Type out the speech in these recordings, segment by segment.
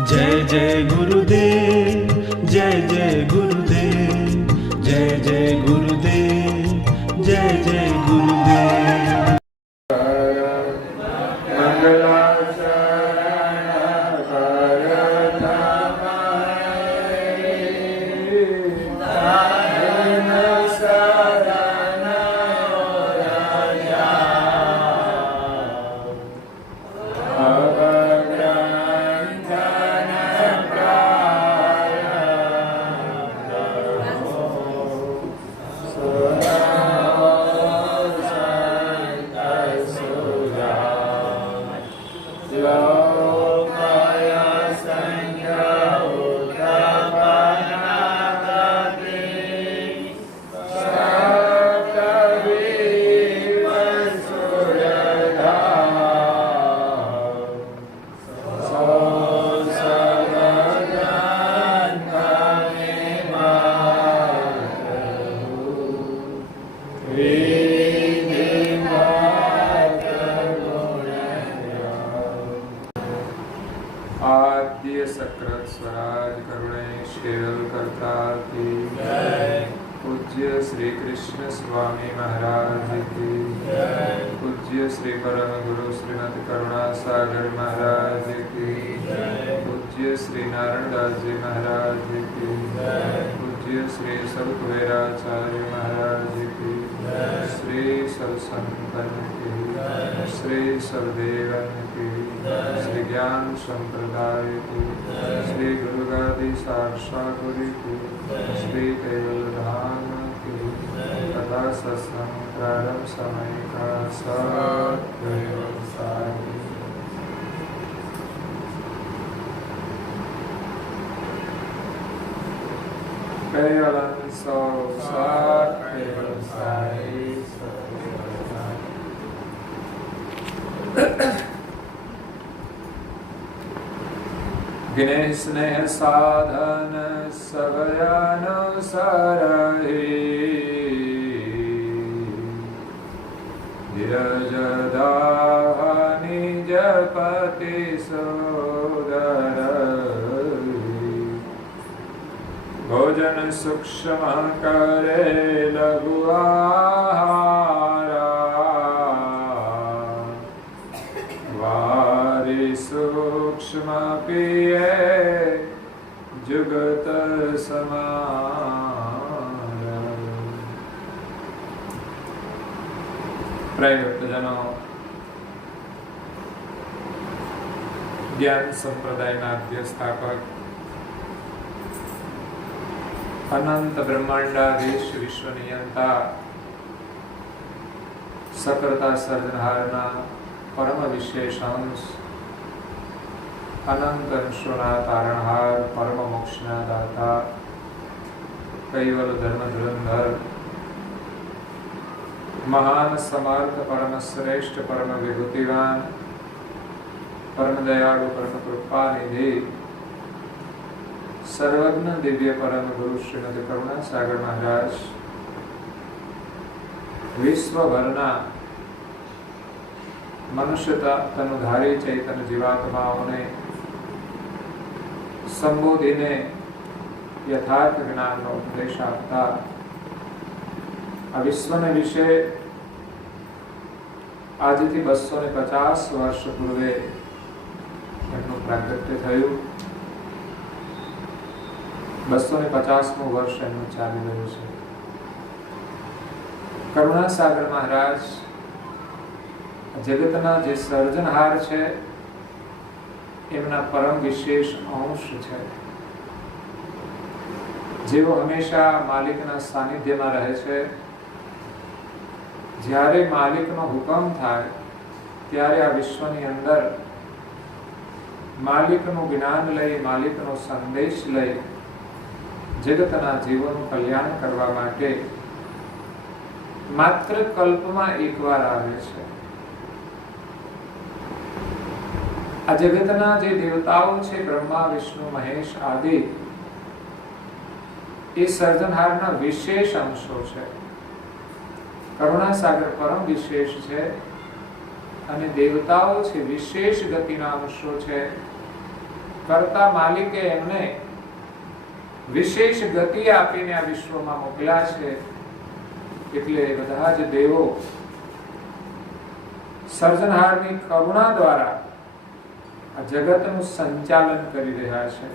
जय जय गुरुदेव, जय जय गुरुदेव, जय जय गुरुदेव, जय जय गुरुदेव। आद्य सकृत स्वराज करुणेश केवल कर्ता की जय। पूज्य श्री कृष्ण स्वामी महाराज की जय। पूज्य श्री परम गुरु श्रीमती करुणा सागर महाराज की जय। पूज्य श्री नारायण दास जी महाराज की जय। पूज्य श्री सतकुबेराचार्य महाराज की जय। श्री सत्संतन की जय। श्री सदेवन की जय। श्री ज्ञान संप्रदाय की जय। श्री गुरु गादी साक्षात गुरु की जय। श्री केवल धाम की जय। तथा सत्संग प्रारंभ समय का सत्य केवलं सौ सात केवल साई गिने स्नेह साधन सबयान सरहि धीरज दाह निज पति सोदर भोजन सूक्ष्म करे लघु आहारा वारि सूक्ष्म पिए जुगत समारा। प्रिय भक्तजनों, ज्ञान संप्रदायના અધ્યસ્થાપક अनंत ब्रह्मांडाधीश विश्व नियंता सकलता सर्जनहारना परम विशेष अंश अनंत अंशोना तारणहार परम मोक्षना दाता कैवल धर्म धुरंधर महान समर्थ परम श्रेष्ठ परम विभूतिवान परम दयालु परम कृपा निधि सर्वज्ञ दिव्य परम गुरु श्रीमती करुणा सागर महाराज विश्वभरना मनुष्यता तनुधारी चैतन्य जीवात्माओने संबोधीने यथार्थ ज्ञानનો ઉપદેશ આપતા આ વિશ્વને વિશે આજથી 250 વર્ષ પૂર્વે એમનું પ્રાગટ્ય થયું। 250મું વર્ષ એમનું ચાલી રહ્યું છે। કરુણા સાગર મહારાજ જગતના જે સર્જનહાર છે એમના પરમ વિશેષ અંશ છે, જેઓ હંમેશા માલિકના સાનિધ્યમાં રહે છે। જ્યારે માલિકનો હુકમ થાય ત્યારે આ વિશ્વની અંદર માલિકનું જ્ઞાન લઈ માલિકનો સંદેશ લઈ જગતના જીવોનું કલ્યાણ કરવા માટે માત્ર કલ્પમાં એકવાર આવે છે। આ જગતના જે દેવતાઓ છે બ્રહ્મા વિષ્ણુ મહેશ આદિ એ સર્જનહારના વિશેષ અંશો છે। કરુણા સાગર પરમ વિશેષ છે અને દેવતાઓ છે વિશેષ ગતિના અંશો છે। કરતા માલિકે એમને વિશેષ ગતિ આપીને આ વિશ્વમાં મોકલ્યા છે. એટલે બધા જ દેવો સર્જનહારની કરુણા દ્વારા આ જગતનું સંચાલન કરી રહ્યા છે.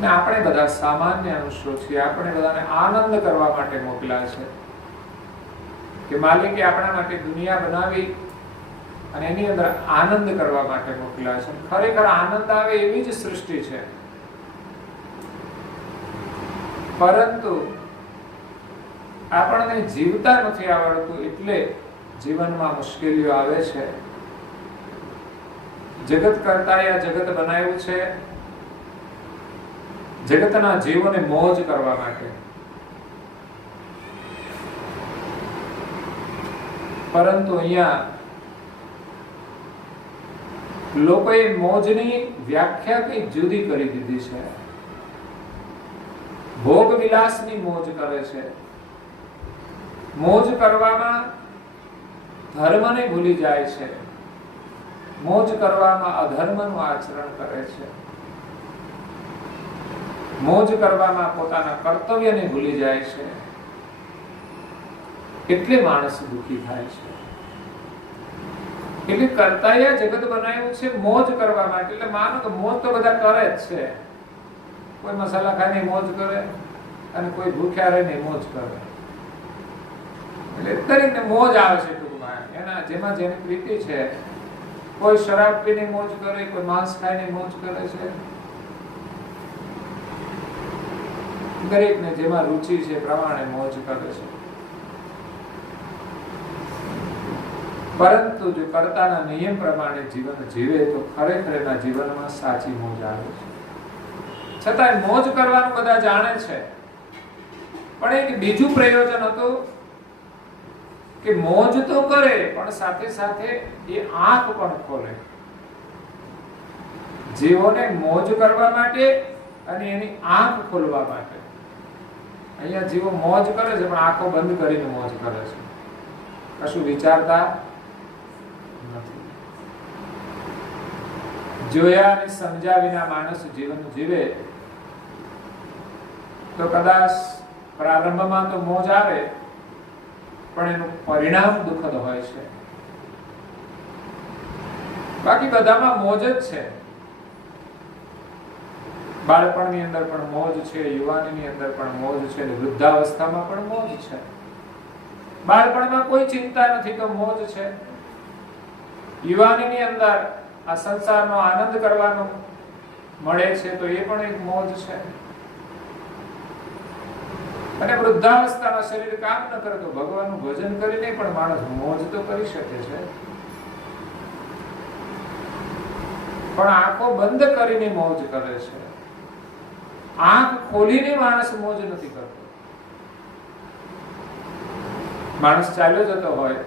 ને આપણે બધા સામાન્ય અંશો છીએ. આપણે બધાને આનંદ કરવા માટે મોકલ્યા છે કે માલિકે આપણા માટે દુનિયા બનાવી અને એની અંદર આનંદ કરવા માટે મોકલ્યા છે. ખરેખર આનંદ આવે એવી જ સૃષ્ટિ છે, પરંતુ આપણને જીવતા નથી આવડતું એટલે જીવનમાં મુશ્કેલીઓ આવે છે. જગત કરતાએ આ જગત બનાવ્યું છે જગતના જીવોને મોજ કરવા માટે, પરંતુ અહીંયા લોકોએ મોજની વ્યાખ્યા કઈ જુદી કરી દીધી છે. ભોગ વિલાસની મોજ કરે છે. મોજ કરવામાં ધર્મને ભૂલી જાય છે. મોજ કરવામાં અધર્મનું આચરણ કરે છે. મોજ કરવામાં પોતાના કર્તવ્યને ભૂલી જાય છે. એટલે માણસ દુઃખી થાય છે. એટલે કરતાએ જગત બનાવ્યું છે મોજ કરવા માટે. એટલે માનો કે મોજ તો બધા કરે જ છે. કોઈ મસાલા ખાઈને મોજ કરે અને કોઈ ભૂખ્યા રહીને મોજ કરે. એટલે દરેકને મોજ આવે છે ટૂંકમાં, એના જેમાં જેની પ્રીતિ છે. કોઈ શરાબ પીને મોજ કરે, કોઈ માંસ ખાઈને મોજ કરે છે. દરેકને જેમાં રુચિ છે પ્રમાણે મોજ કરે છે. પરંતુ જો કર્તાના નિયમ પ્રમાણે જીવન જીવે તો ખરેખર એના જીવનમાં સાચી મોજ આવે છે. છતાંય મોજ કરવાનું બધા જાણે છે, પણ એક બીજું પ્રયોજન હતું કે મોજ તો કરે પણ સાથે સાથે એ આંખ પણ ખોલે. જીવોને મોજ કરવા માટે અને એની આંખ ખોલવા માટે. અહીંયા જીવો મોજ કરે છે પણ આંખો બંધ કરીને મોજ કરે છે, કશું વિચારતા નથી. જોયા અને સમજ્યા વિના માણસ જીવન જીવે તો કદાચ પ્રારંભમાં તો મોજ આવે પણ એનું પરિણામ દુઃખદ હોય છે. બાકી બધામાં મોજ જ છે. બાળપણની અંદર પણ મોજ છે, યુવાનીની અંદર પણ મોજ છે, વૃદ્ધાવસ્થામાં પણ મોજ છે. બાળપણમાં કોઈ ચિંતા નથી તો મોજ છે. યુવાનીની અંદર આ સંસારનો આનંદ કરવાનો મળે છે તો એ પણ એક મોજ છે. અને વૃદ્ધાવસ્થામાં શરીર કામ ન કરે તો ભગવાનનું ભજન કરીને પણ માણસ મોજ તો કરી શકે છે, પણ આંખો બંધ કરીને મોજ કરે છે. આંખ ખોલીને માણસ મોજ નથી કરતો. માણસ ચાલ્યો જતો હોય,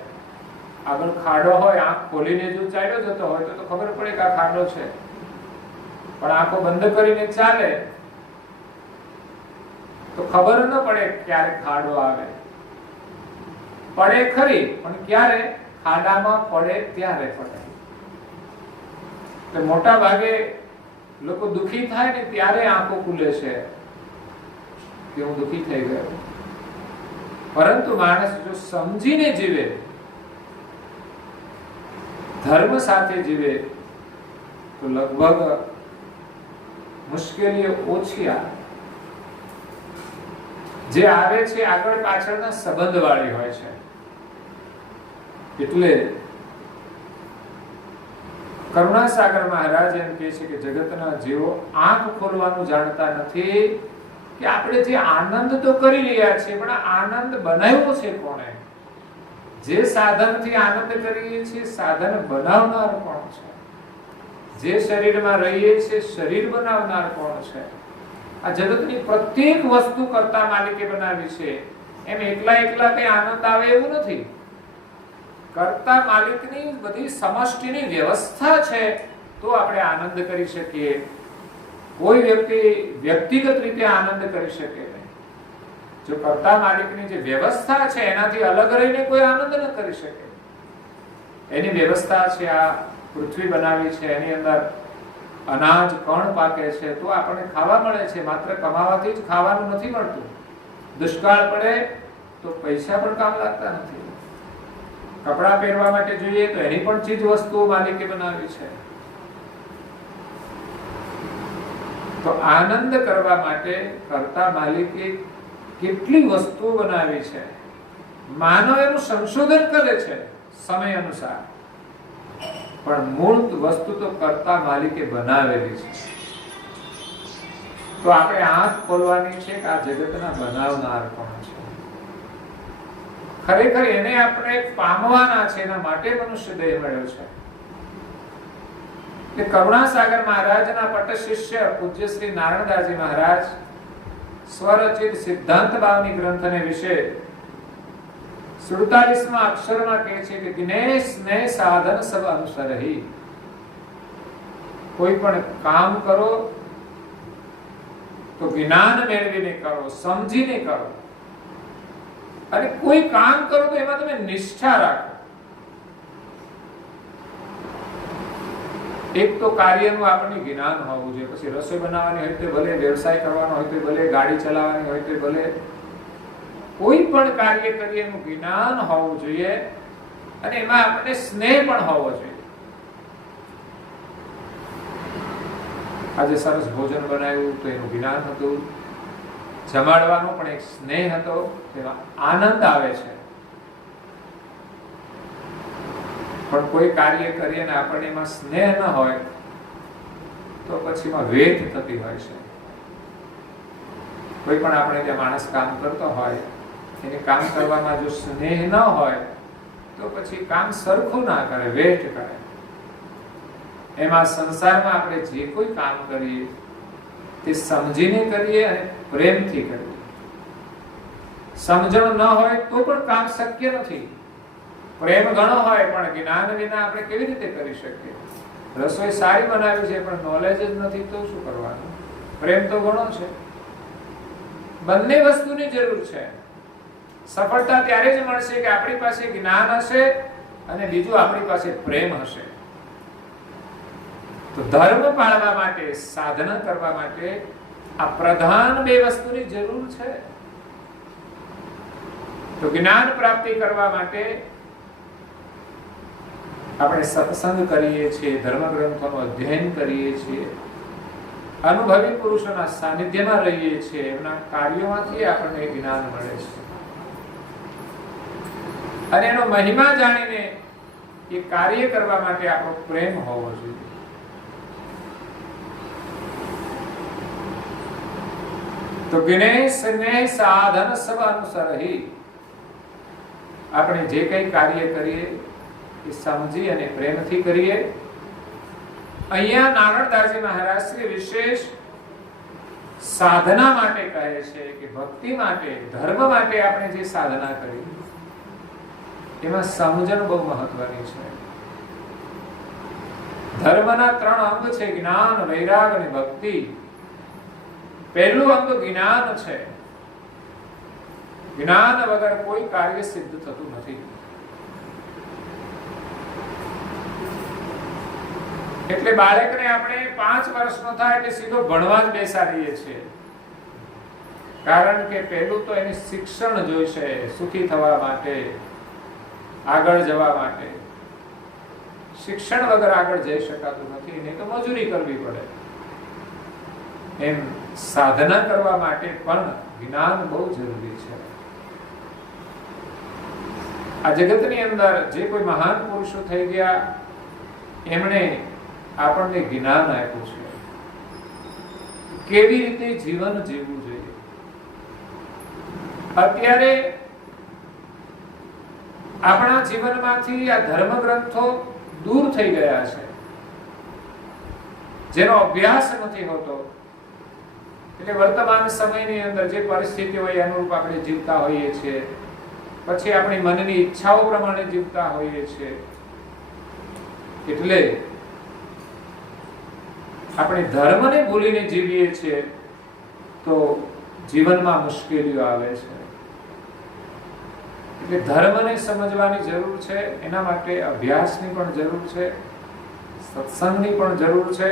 આગળ ખાડો હોય, આંખ ખોલીને જો ચાલ્યો જતો હોય તો ખબર પડે કે આ ખાડો છે, પણ આંખો બંધ કરીને ચાલે તો ખબર ન પડે ક્યારે ખાડો આવે. પડે ખરી પણ ક્યારે ખાડામાં પડે ત્યારે પડે. મોટા ભાગે લોકો દુઃખી થાય ને ત્યારે આંખો ખુલે છે કે હું દુઃખી થઈ ગયો. પરંતુ માણસ જો સમજીને જીવે, ધર્મ સાથે જીવે તો લગભગ મુશ્કેલીઓ ઓછી આવે. જે આવે છે આગળ પાછળના સંબંધ વાળી હોય છે. એટલે કરુણાસાગર મહારાજ એમ કહે છે કે જગતના જીવો આંખ ખોલવાનું જાણતા નથી કે આપણે જે આનંદ તો કરી રહ્યા છીએ પણ આનંદ બનાવ્યો છે કોણે? જે સાધનથી આનંદ કરીએ છીએ સાધન બનાવનાર કોણ છે? જે શરીરમાં રહીએ છીએ શરીર બનાવનાર કોણ છે? આ જગતની પ્રત્યેક વસ્તુ કરતા માલિકે બનાવી છે. એમ એકલા એકલા કઈ આનંદ આવે એવું નથી. કરતા માલિકની બધી સમષ્ટિની વ્યવસ્થા છે તો આપણે આનંદ કરી શકીએ. કોઈ વ્યક્તિ વ્યક્તિગત રીતે આનંદ કરી શકે નહીં. જો કરતા માલિકની જે વ્યવસ્થા છે એનાથી અલગ રહીને કોઈ આનંદ ન કરી શકે. એની વ્યવસ્થા છે, આ પૃથ્વી બનાવી છે, એની અંદર અનાજ કણ પાકે છે તો આપણને ખાવા મળે છે. માત્ર કમાવાથી જ ખાવાનું નથી મળતું. દુષ્કાળ પડે તો પૈસા પણ કામ લાગતા નથી. કપડાં પહેરવા માટે જોઈએ તો એની પણ ચીજ વસ્તુઓ માલિકે બનાવી છે. તો આનંદ કરવા માટે કરતા માલિકે કેટલી વસ્તુઓ બનાવી છે. માનવ એનું સંશોધન કરે છે સમય અનુસાર, પણ મૂળ વસ્તુ તો કરતા માલિકે બનાવેલી છે. તો આપણે આંખ ખોલવાની છે કે આ જગતના બનાવનાર કોણ છે. ખરેખર એને આપણે પામવાના છે, એના માટે મનુષ્ય દેહ મળ્યો છે. કે કરુણાસાગર મહારાજના પટ્ટ શિષ્ય પૂજ્ય શ્રી નારાયણદાસજી મહારાજ સ્વરચિત સિદ્ધાંત ભાવની ગ્રંથને વિશે 47મા અક્ષરમાં કહે છે કે દિનેશ ને સાધન સબ અનુસરહી. કોઈ પણ કામ કરો તો જ્ઞાન મેળવીને કરો, સમજીને કરો. અને કોઈ કામ કરો તો એમાં તમે નિષ્ઠા રાખો. એક તો કાર્યનું આપણને જ્ઞાન હોવું જોઈએ. પછી રસોઈ બનાવવાની હોય તો ભલે, વ્યવસાય કરવાનો હોય તો ભલે, ગાડી ચલાવવાની હોય તો ભલે, કોઈ પણ કાર્ય કરીએ એનું જ્ઞાન હોવું જોઈએ. અને એમાં આપણને સ્નેહ પણ હોવો જોઈએ. આજે સરસ ભોજન બનાવ્યું તો એનું જ્ઞાન હતું. જમાડવાનો પણ એક સ્નેહ હતો, એમાં આનંદ આવે છે. પણ કોઈ કાર્ય કરીએ ને આપણને એમાં સ્નેહ ન હોય તો પછી એમાં વેઠ થતી હોય છે. કોઈ પણ આપણે ત્યાં માણસ કામ કરતો હોય, એને કામ કરવામાં જો સ્નેહ ન હોય તો પછી કામ સરખું ના કરે, વેઠ કરે. એમાં સંસારમાં આપણે જે કોઈ કામ કરીએ તે સમજીને કરીએ અને પ્રેમથી કરીએ. સમજણ ન હોય તો પણ કામ શક્ય નથી. પ્રેમ ઘણો હોય પણ જ્ઞાન વિના આપણે કેવી રીતે કરી શકીએ? રસોઈ સારી બનાવી છે પણ નોલેજ જ નથી તો શું કરવાનું? પ્રેમ તો ઘણો છે. બંને વસ્તુની જરૂર છે. સફળતા ત્યારે જ મળશે કે આપણી પાસે જ્ઞાન હશે અને બીજું આપણી પાસે પ્રેમ હશે. તો ધર્મ પાળવા માટે, સાધના કરવા માટે આ પ્રધાન બે વસ્તુની જરૂર છે. તો જ્ઞાન પ્રાપ્તિ કરવા માટે આપણે સત્સંગ કરીએ છીએ, ધર્મ ગ્રંથોનું અધ્યયન કરીએ છીએ, અનુભવી પુરુષોના સાનિધ્યમાં રહીએ છીએ, એમના કાર્યોમાંથી આપણને જ્ઞાન મળે છે. અને એનો મહિમા જાણીને એ કાર્ય કરવા માટે આપણો પ્રેમ હોવો જોઈએ. તો ગણેશ ને સાધન સબ અનુસરહી. આપણે જે કઈ કાર્ય કરીએ એ સમજી અને પ્રેમથી કરીએ. અહીંયા નારાયણદાસજી મહારાજ શ્રી વિશેષ સાધના માટે કહે છે કે ભક્તિ માટે, ધર્મ માટે આપણે જે સાધના કરી એમાં સમજણ બહુ મહત્વની છે. ધર્મના 3 અંગ છે, જ્ઞાન, વૈરાગ અને ભક્તિ. પહેલું અંગ જ્ઞાન છે. જ્ઞાન વગર કોઈ કાર્ય સિદ્ધ થતું નથી. એટલે બાળકને આપણે 5 વર્ષનો થાય એટલે સીધો ભણવા જ બેસાડીએ છીએ. કારણ કે પહેલું તો એને શિક્ષણ જોઈશે, સુખી થવા માટે, આગળ જવા માટે. શિક્ષણ વગર આગળ જઈ શકાતું નથી, નહીં તો મજૂરી કરવી પડે. એમ સાધના કરવા માટે પણ જ્ઞાન બહુ જરૂરી છે. આ જગતની અંદર જે કોઈ મહાન પુરુષો થઈ ગયા એમણે આપણને જ્ઞાન આપ્યું છે કેવી રીતે જીવન જીવવું જોઈએ. અત્યારે આપણા જીવનમાંથી આ ધર્મ ગ્રંથો દૂર થઈ ગયા છે, જેનો અભ્યાસ નથી હોતો. એટલે વર્તમાન સમયની અંદર જે પરિસ્થિતિ હોય અનુરૂપ આપણે જીવતા હોઈએ છીએ. પછી આપણી મનની ઈચ્છાઓ પ્રમાણે જીવતા હોઈએ છીએ. એટલે આપણે ધર્મને ભૂલીને જીવીએ છીએ તો જીવનમાં મુશ્કેલીઓ આવે છે. એટલે ધર્મને સમજવાની જરૂર છે. એના માટે અભ્યાસની પણ જરૂર છે, સત્સંગની પણ જરૂર છે.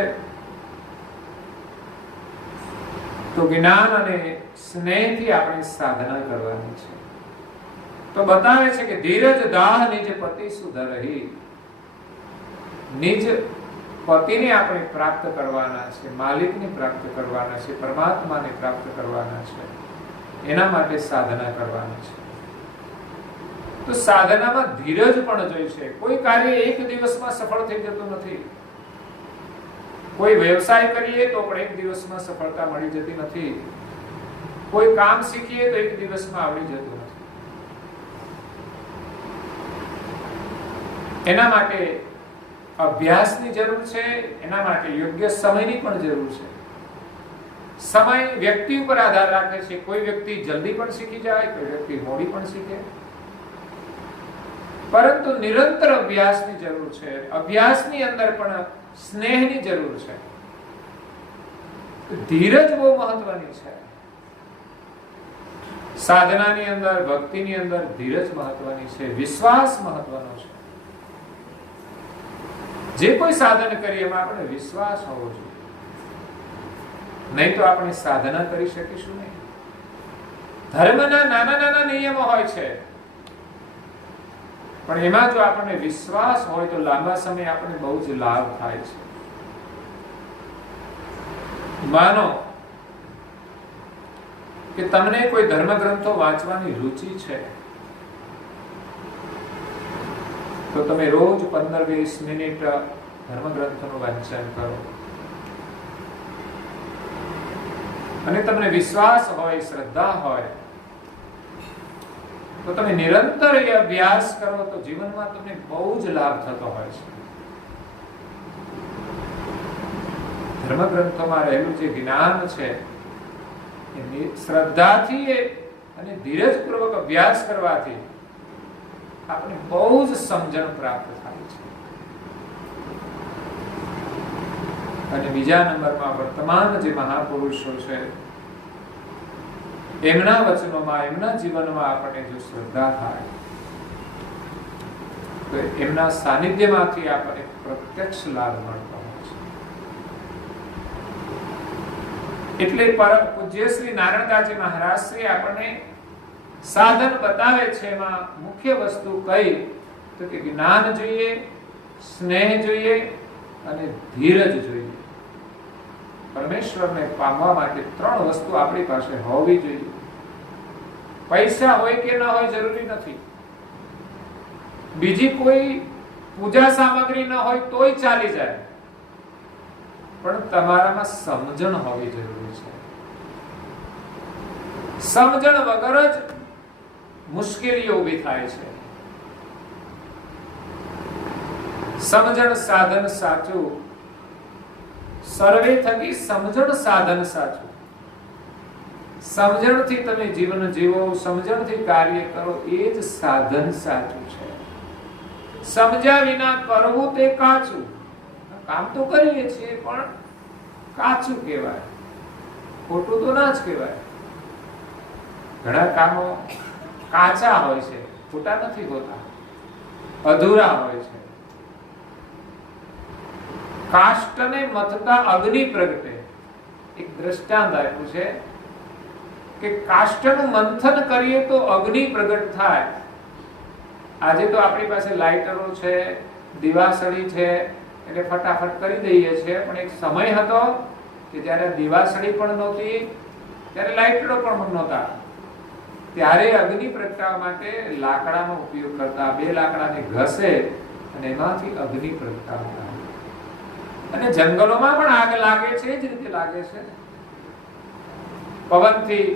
તો જ્ઞાન અને સ્નેહથી આપણે સાધના કરવાની છે. તો બતાવે છે કે ધીરજ દાહ નિજ પતિ સુધરહી. નિજ પતિને આપણે પ્રાપ્ત કરવાના છે, માલિકને પ્રાપ્ત કરવાના છે, પરમાત્માને પ્રાપ્ત કરવાના છે. એના માટે સાધના કરવાની છે. તો સાધનામાં ધીરજ પણ જોઈશે. કોઈ કાર્ય એક દિવસમાં સફળ થઈ જતું નથી. કોઈ વ્યવસાય કરીએ તો પણ એક દિવસમાં સફળતા મળી જતી નથી. કોઈ કામ શીખીએ તો એક દિવસમાં આવડી જતું નથી. એના માટે અભ્યાસની જરૂર છે. એના માટે યોગ્ય સમયની પણ જરૂર છે. સમય વ્યક્તિ ઉપર આધાર રાખે છે. કોઈ વ્યક્તિ જલ્દી પણ શીખી જાય, કોઈ વ્યક્તિ મોડી પણ શીખે. પરંતુ નિરંતર અભ્યાસની જરૂર છે. અભ્યાસની અંદર પણ સ્નેહની જરૂર છે. ધીરજ બહુ મહત્વની છે. સાધનાની અંદર, ભક્તિની અંદર ધીરજ મહત્વની છે. વિશ્વાસ મહત્વનો છે. જે કોઈ સાધન કરીએ એમાં આપણે વિશ્વાસ હોવો જોઈએ. નહીં તો આપણે સાધના કરી શકીશું નહીં. ધર્મના નાના નાના નિયમો હોય છે, પણ એમાં જો આપણને વિશ્વાસ હોય તો લાંબા સમય આપણને બહુ જ લાભ થાય છે. માનો કે તમને કોઈ ધર્મ ગ્રંથો વાંચવાની રુચિ છે, તો તમે રોજ 15-20 મિનિટ ધર્મ ગ્રંથોનું વાંચન કરો. અને તમને વિશ્વાસ હોય, શ્રદ્ધા હોય, તો તમે નિરંતર એ અભ્યાસ કરો તો જીવનમાં તમને બહુ જ લાભ થતો હોય છે. ધર્મ ગ્રંથોમાં રહેલું જે જ્ઞાન છે એ શ્રદ્ધાથી અને ધીરજપૂર્વક અભ્યાસ કરવાથી આપણે બહુ જ સમજણ પ્રાપ્ત થાય છે. અને બીજા નંબરમાં વર્તમાન જે મહાપુરુષો છે એમના વચનોમાં, એમના જીવનમાં આપણને જો શ્રદ્ધા થાય તો એમના સાનિધ્યમાંથી આપણને પ્રત્યક્ષ લાભ મળતો હોય છે. એટલે પરમ પૂજ્ય શ્રી નારાયણદાસજી મહારાજ શ્રી આપણને સાધન બતાવે છે. એમાં મુખ્ય વસ્તુ કઈ તો કે જ્ઞાન જોઈએ, સ્નેહ જોઈએ અને ધીરજ જોઈએ. પરમેશ્વરને પામવા માટે 3 વસ્તુ આપણી પાસે હોવી જોઈએ. પૈસા હોય કે ન હોય જરૂરી નથી. બીજી કોઈ પૂજા સામગ્રી ન હોય તોય ચાલી જાય, પણ તમારામાં સમજણ હોવી જરૂરી છે. સમજણ વગર જ મુશ્કેલીઓ ઊભી થાય છે. સમજણ સાધન સાચું, સર્વે થકી સમજણ સાધન સાચું. સમજણથી તમે જીવન જીવો, સમજણથી કાર્ય કરો, એ જ સાધન સાચું છે. સમજ્યા વિના કરવું તે કાચું. કામ તો કરીએ છીએ પણ કાચું કહેવાય, ખોટું તો ના જ કહેવાય. ઘણા કામો કાચા હોય છે, ખોટા નથી હોતા, અધૂરા હોય છે. કાષ્ટને મથતા અગ્નિ પ્રગટે. એક દ્રષ્ટાંત આપ્યું છે કે કાષ્ટનું મંથન કરીએ તો અગ્નિ પ્રગટ થાય. આજે તો આપણી પાસે લાઇટરો છે, દીવાસળી છે, એટલે ફટાફટ કરી દઈએ છીએ. પણ એક સમય હતો કે જ્યારે દીવાસળી પણ નહોતી, ત્યારે લાઇટરો પણ નહોતા. ત્યારે અગ્નિ પ્રગટાવવા માટે લાકડાનો ઉપયોગ કરતા. 2 લાકડાને ઘસે અને એમાંથી અગ્નિ પ્રગટાવતા. અને જંગલોમાં પણ આગ લાગે છે, એ જ રીતે લાગે છે. પવનથી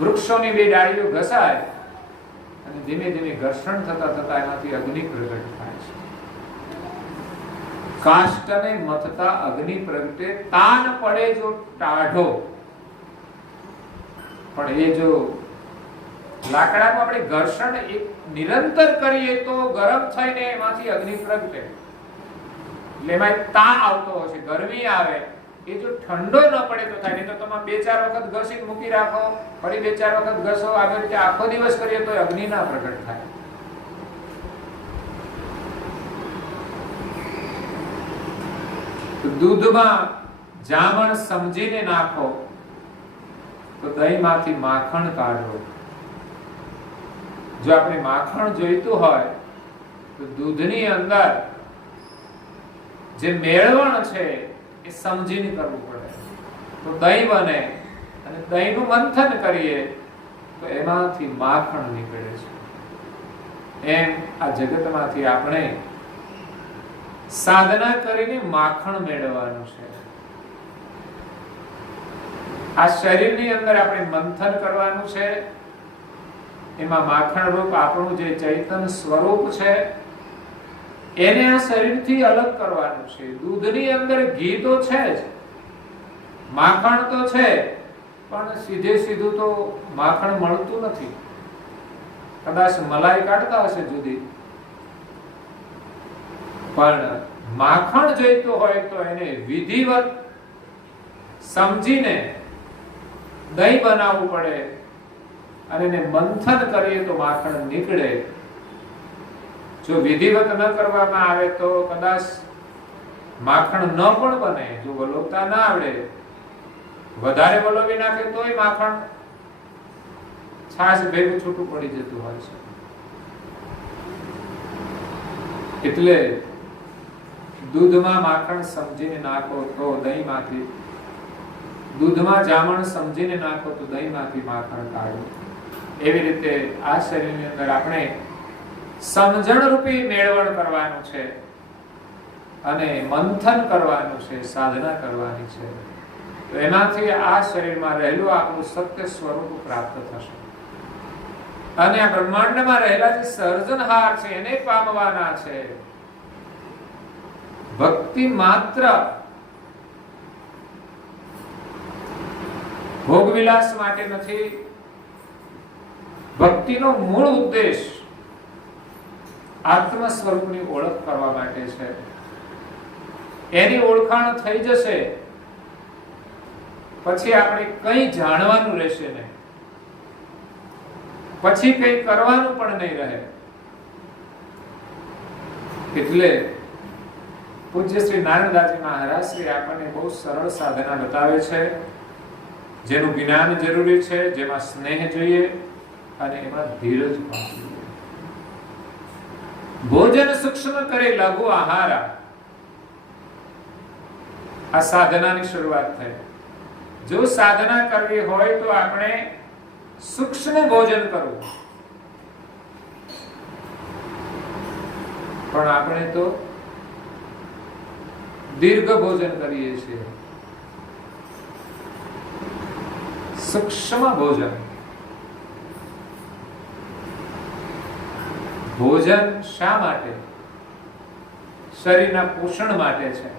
વૃક્ષોની 2 ડાળીઓ ઘસાય અને ધીમે ધીમે ઘર્ષણ થતા થતા એમાંથી અગ્નિ પ્રગટ થાય છે. કાષ્ટને મથતા અગ્નિ પ્રગટે, તાન પડે જો ટાઢો. પણ એ જો લાકડામાં આપણે ઘર્ષણ નિરંતર કરીએ તો ગરમ થઈને એમાંથી અગ્નિ પ્રગટે. એટલે એમાં તાપ આવતો હોય છે, ગરમી આવે. એ જો ઠંડો ન પડે તો થાય. નહીં તો તમે 2-4 વખત ઘસીને મૂકી રાખો, ફરી 2-4 વખત ઘસો, આવી રીતે આખો દિવસ કરીએ તો અગ્નિ ના પ્રગટ થાય. દૂધમાં જામણ સમજીને નાખો તો દહીંમાંથી માખણ કાઢો. જો આપણે માખણ જોઈતું હોય તો દૂધની અંદર જે મેળવણ છે એ સમજીને કરવું પડે તો દહીં બને. અને દહીંનું મંથન કરીએ તો એમાંથી માખણ નીકળે છે. એમ આ જગતમાંથી આપણે સાધના કરીને માખણ મેળવવાનું છે. આ શરીરની અંદર આપણે મંથન કરવાનું છે. એમાં માખણ રૂપ આપણું જે ચૈતન્ય સ્વરૂપ છે એને આ શરીરથી અલગ કરવાનું છે. દૂધની અંદર ઘી તો છે જ, માખણ તો છે, પણ સીધે સીધું તો માખણ મળતું નથી. કદાચ મલાઈ કાઢતા હશે જુદી, પણ માખણ જોઈતું હોય તો એને વિધિવત સમજીને દહીં બનાવવું પડે અને એને મંથન કરીએ તો માખણ નીકળે. જો વિધિવત ન કરવામાં આવે તો કદાચ માખણ ન પણ બને. જો વલોવતા ના આવડે, વધારે વલોવી નાખે તોય માખણ છાશ ભેગું છૂટું પડી જતું હોય છે. એટલે દૂધમાં માખણ સમજીને નાખો તો દહીંમાંથી, દૂધમાં જામણ સમજીને નાખો તો દહીંમાંથી માખણ કાઢો. એવી રીતે આ શરીરની અંદર આપણે સમજણ રૂપી મેળવણ કરવાનું છે અને મંથન કરવાનું છે, સાધના કરવાની છે. તો એનાથી આ શરીરમાં રહેલું આપણું સત્ય સ્વરૂપ પ્રાપ્ત થશે અને આ બ્રહ્માંડમાં રહેલા જે સર્જનહાર છે એને પામવાના છે. ભક્તિ માત્ર ભોગવિલાસ માટે નથી. ભક્તિનો મૂળ ઉદ્દેશ આત્મ સ્વરૂપની ઓળખ કરવા માટે છે. એની ઓળખાણ થઈ જશે પછી આપણે કંઈ જાણવાનું રહેશે નહીં, પછી કંઈ કરવાનું પણ નહીં રહે. એટલે પૂજ્ય શ્રી નારાયણદાસજી મહારાજ શ્રી આપણને બહુ સરળ સાધના બતાવે છે, જેનું જ્ઞાન જરૂરી છે, જેમાં સ્નેહ જોઈએ અને એમાં ધીરજ પણ જોઈએ. ભોજન સૂક્ષ્મ કરે લઘુ આહારા, આ સાધનાની શરૂઆત થઈ. જો સાધના કરવી હોય તો આપણે સૂક્ષ્મ ભોજન કરવું, પણ આપણે તો દીર્ઘ ભોજન કરીએ છીએ. સૂક્ષ્મ ભોજન, ભોજન શા માટે? શરીરના પોષણ માટે છે.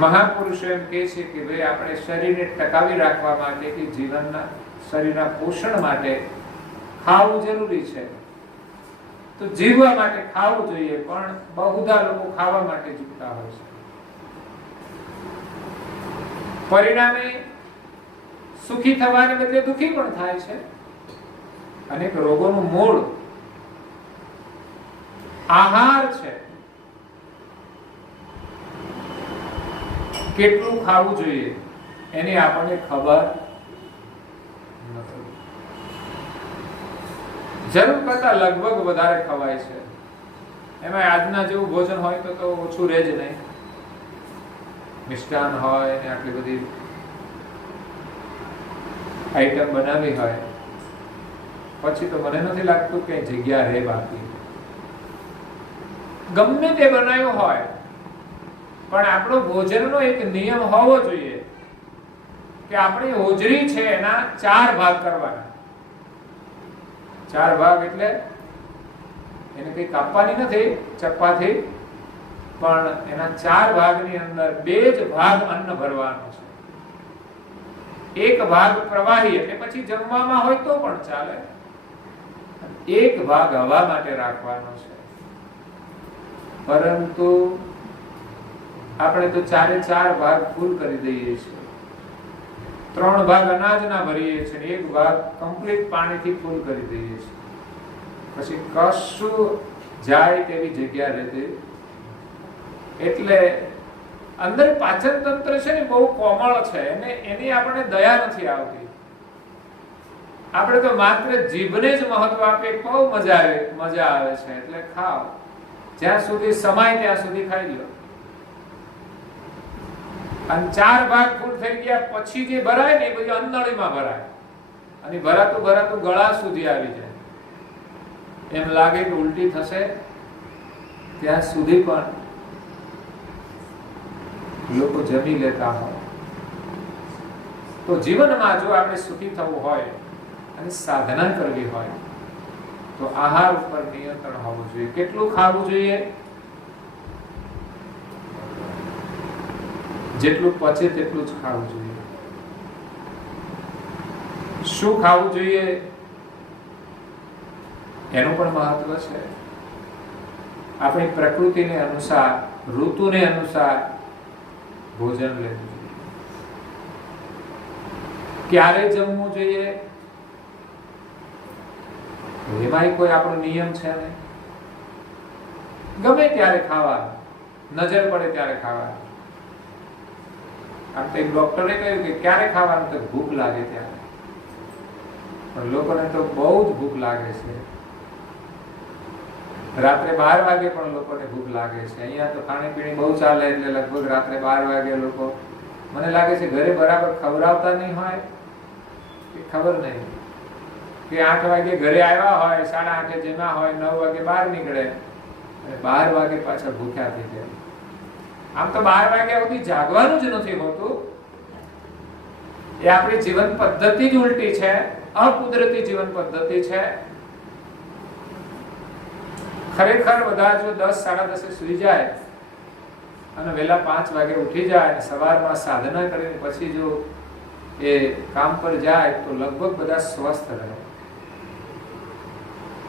મહાપુરુષો એમ કહે છે કે ભાઈ આપણે શરીરને ટકાવી રાખવા માટે કે જીવનના શરીરના પોષણ માટે ખાવું જરૂરી છે. તો જીવવા માટે ખાવું જોઈએ, પણ બહુધા લોકો ખાવા માટે જીવતા હોય છે. પરિણામે સુખી થવાને બદલે દુખી પણ થાય છે. અનેક રોગોનું મૂળ આહાર છે. કેટલું ખાવું જોઈએ એની આપણને ખબર નથી. જરૂર કરતા લગભગ વધારે ખવાય છે. એમાં આજના જેવું ભોજન હોય તો ઓછું રહે જ નહીં. મિષ્ટાન હોય ને આટલી બધી આઈટમ બનાવી હોય પછી તો મને નથી લાગતું કે જગ્યા રહે બાકી. ગમે તે બનાવ્યું હોય પણ આપણો ભોજનનો એક નિયમ હોવો જોઈએ કે આપણી હોજરી છે એના 4 ભાગ કરવાના. 4 ભાગ એટલે એને કઈ કાપવાની નથી ચપ્પાથી, પણ એના 4 ભાગની અંદર 2 જ ભાગ અન્ન ભરવાનો છે. 1 ભાગ પ્રવાહી એટલે પછી જમવામાં હોય તો પણ ચાલે. 1 ભાગ હવા માટે રાખવાનો છે. પરંતુ આપણે તો 4 ભાગ ફૂલ કરી દઈએ છીએ. 3 ભાગ અનાજના ભરીએ છીએ, 1 ભાગ કમ્પ્લીટ પાણીથી ફૂલ કરી દઈએ છીએ. પછી કશું જાય તેવી જગ્યા રહેતી એટલે અંદર પાચન તંત્ર છે ને બહુ કોમળ છે, અને એની આપણને દયા નથી આવતી. આપણે તો માત્ર જીભને જ મહત્વ આપીએ, બહુ મજા આવે છે એટલે ખાઓ, જ્યાં સુધી સમાય ત્યાં સુધી ખાઈ લો. અને 4 ભાગ ફૂલ થઈ ગયા પછી જે ભરાય ને એ બધું અંદળીમાં ભરાય, અને ભરાતું ભરાતું ગળા સુધી આવી જાય. એમ લાગે કે ઉલટી થશે ત્યાં સુધી પણ લોકો જમી લેતા હોય. તો જીવનમાં જો આપણે સુખી થવું હોય અને સાધના કરવી હોય તો આહાર ઉપર નિયંત્રણ હોવું જોઈએ. કેટલું ખાવું જોઈએ? જેટલું પચે તેટલું જ ખાવું જોઈએ. શું ખાવું જોઈએ એનું પણ મહત્વ છે. આપણી પ્રકૃતિને અનુસાર, ઋતુને અનુસાર ભોજન લેવું જોઈએ. ક્યારે જમવું જોઈએ એમાંય કોઈ આપણો નિયમ છે ને. ગમે ત્યારે ખાવાનું, નજર પડે ત્યારે ખાવાનું. આમ તો એક ડોક્ટરે કહ્યું કે ક્યારે ખાવાનું, તો ભૂખ લાગે ત્યારે. પણ લોકોને તો બહુ જ ભૂખ લાગે છે. રાત્રે 12 વાગે પણ લોકોને ભૂખ લાગે છે. અહીંયા તો ખાણીપીણી બહુ ચાલે એટલે લગભગ રાત્રે 12 વાગે લોકો, મને લાગે છે ઘરે બરાબર ખવડાવતા નહીં હોય કે ખબર નહીં, કે 8 વાગે ઘરે આવ્યા હોય, 8:30 જેમાં હોય, 9 વાગે બહાર નીકળે અને 12 વાગે પાછા ભૂખ્યા થઈ જાય. આમ તો 12 વાગ્યા સુધી જાગવાનું જ નથી હોતું. એ આપણી જીવન પદ્ધતિ જ ઉલટી છે, અકુદરતી જીવન પદ્ધતિ છે. ખરેખર બધા જો 10-10:30 સુઈ જાય અને વહેલા 5 વાગે ઉઠી જાય અને સવારમાં સાધના કરીને પછી જો એ કામ પર જાય તો લગભગ બધા સ્વસ્થ રહે.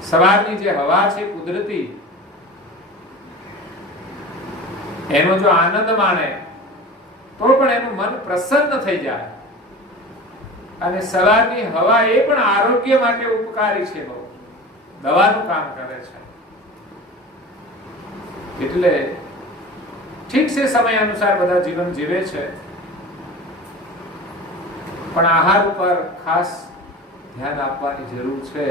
સવારની જે હવા છે કુદરતી, એનો જો આનંદ માણે તો પણ એનું મન પ્રસન્ન થઈ જાય. અને સવારની હવા એ પણ આરોગ્ય માટે ઉપકારી છે, બહુ દવાનું કામ કરે છે. એટલે ઠીક છે, સમય અનુસાર બધા જીવન જીવે છે, પણ આહાર ઉપર ખાસ ધ્યાન આપવાની જરૂર છે.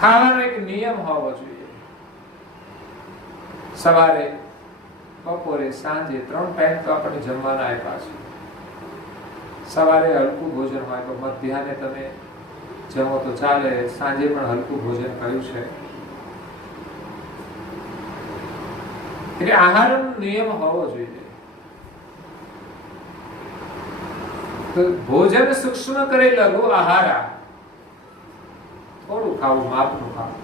ખાવાનો એક નિયમ હોવો જોઈએ. સવારે, બપોરે, સાંજે 3 ટાઈમ તો આપણને જમવાના આપ્યા છે. સવારે હલકું ભોજન હોય તો મધ્યાહને તમે જમો તો ચાલે, સાંજે પણ હલકું ભોજન કર્યું છે. એટલે આહારનો નિયમ હોવો જોઈએ. તો ભોજન સૂક્ષ્મ કરે લઘુ આહારા, થોડું ખાવું, માપનું ખાવું.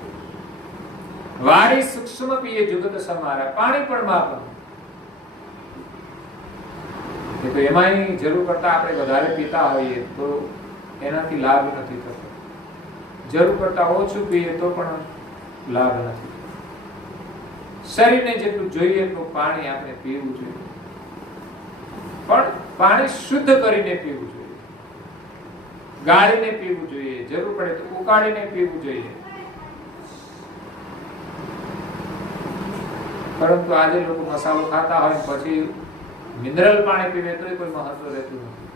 વારી સૂક્ષ્મ પીએ જુગત સમારા, પાણી પણ માપનું. તો એમાંય જરૂર કરતા આપણે વધારે પીતા હોઈએ તો એનાથી લાભ નથી થતો. જરૂર કરતા ઓછું પીએ તો પણ લાભ નથી. શરીરને જેટલું જોઈએ એટલું પાણી આપણે પીવું જોઈએ, પણ પાણી શુદ્ધ કરીને પીવું જોઈએ. ગાળીને પીવું જોઈએ, જરૂર પડે તો ઉકાળીને પીવું જોઈએ. પરંતુ આજે લોકો મસાલો ખાતા હોય પછી મિનરલ પાણી પીવે તો કોઈ મહત્વ રહેતું નથી.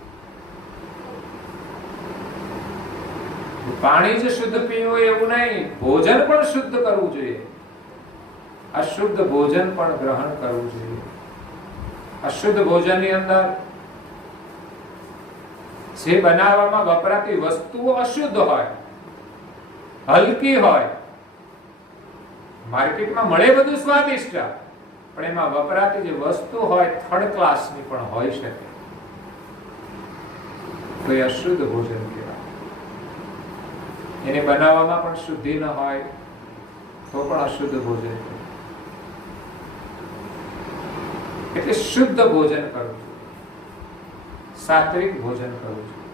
પાણી જ શુદ્ધ પીવું એવું નહીં, ભોજન પણ શુદ્ધ કરવું જોઈએ. અશુદ્ધ ભોજન પણ ગ્રહણ કરવું જોઈએ. અશુદ્ધ ભોજનની અંદર જે બનાવવામાં વપરાતી વસ્તુઓ અશુદ્ધ હોય, હલકી હોય. માર્કેટમાં મળે બધું સ્વાદિષ્ટ, પણ એમાં વપરાતી જે વસ્તુ હોય 3rd ક્લાસની પણ હોઈ શકે. તો એ અશુદ્ધ ભોજન કહેવાય. એને બનાવવામાં પણ શુદ્ધિ ન હોય તો પણ અશુદ્ધ ભોજન કહેવાય. એટલે શુદ્ધ ભોજન કરવું જોઈએ, સાત્વિક ભોજન કરવું જોઈએ,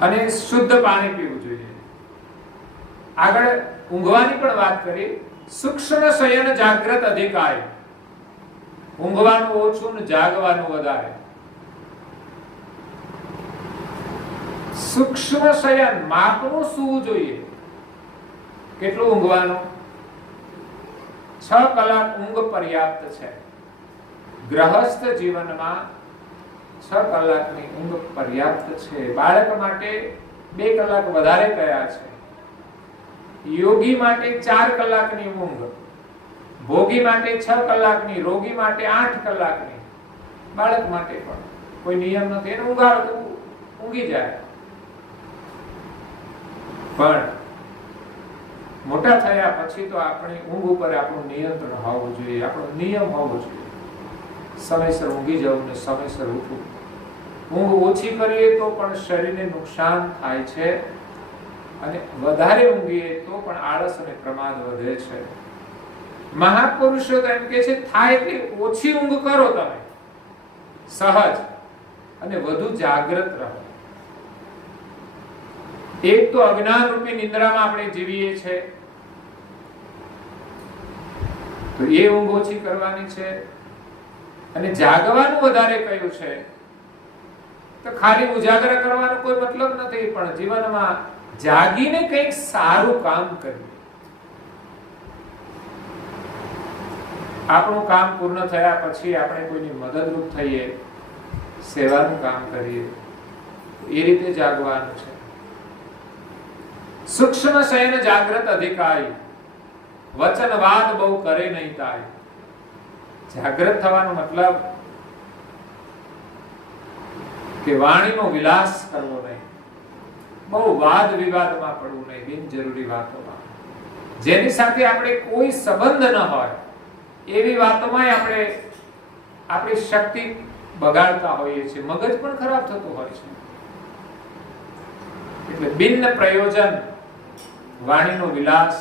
અને શુદ્ધ પાણી પીવું જોઈએ. આગળ ઊંઘવાની પણ વાત કરી. સૂક્ષ્મ શયન જાગ્રત અધિકાય, ઊંઘવાનું ઓછું ને જાગવાનું વધારે. સૂક્ષ્મ શયન, માપનું સૂવું જોઈએ. કેટલું ઊંઘવાનું? 6 કલાક ઊંઘ પર્યાપ્ત છે. ગ્રહસ્થ જીવનમાં 6 કલાકની ઊંઘ પર્યાપ્ત છે. બાળક માટે 2 કલાક વધારે કયા છે. યોગી માટે 4 કલાકની ઊંઘ, ભોગી માટે 6 કલાકની, રોગી માટે 8 કલાકની. બાળક માટે પણ કોઈ નિયમ નથી, એને ઊંઘ આવે તો ઊંઘી જાય. પણ મોટા થયા પછી તો આપણી ઊંઘ ઉપર આપણું નિયંત્રણ હોવું જોઈએ, આપણો નિયમ હોવો જોઈએ. સમયસર ઊંઘી જવું ને સમયસર ઉઠવું. ઊંઘ ઓછી કરીએ તો પણ શરીરને નુકસાન થાય છે, અને વધારે ઊંઘીએ તો પણ આળસ અને પ્રમાદ વધે છે. મહાપુરુષો તો એમ કહે છે, થાય એટલી ઓછી ઊંઘ કરો તમે, સહજ, અને વધુ જાગૃત રહો. એક તો અજ્ઞાન રૂપી નિંદ્રામાં આપણે જીવીએ છીએ, તો એ ઊંઘ ઓછી કરવાની છે. અને જાગવાનું વધારે કહ્યું છે, તો ખાલી ઉજાગરા કરવાનો કોઈ મતલબ નથી, પણ જીવનમાં જાગીને કંઈક સારું કામ કરવું. આપણું કામ પૂર્ણ થયા પછી આપણે કોઈની મદદરૂપ થઈએ, સેવાનું કામ કરીએ, એ રીતે જાગવાનું છે. સૂક્ષ્મ શયન જાગ્રત અધિકારી, વચન વાદ બહુ કરે નહીં તાય. જાગ્રત થવાનો મતલબ કે વાણીનો વિલાસ કરવો નહીં, બહુ વાદ વિવાદમાં પડવું નહીં, બિનજરૂરી વાતોમાં. જેની સાથે આપણે કોઈ સંબંધ ન હોય એવી વાતોમાં આપણે આપણી શક્તિ બગાડતા હોઈએ છીએ, મગજ પણ ખરાબ થતું હોય છે. એટલે બિન પ્રયોજન વાણીનો વિલાસ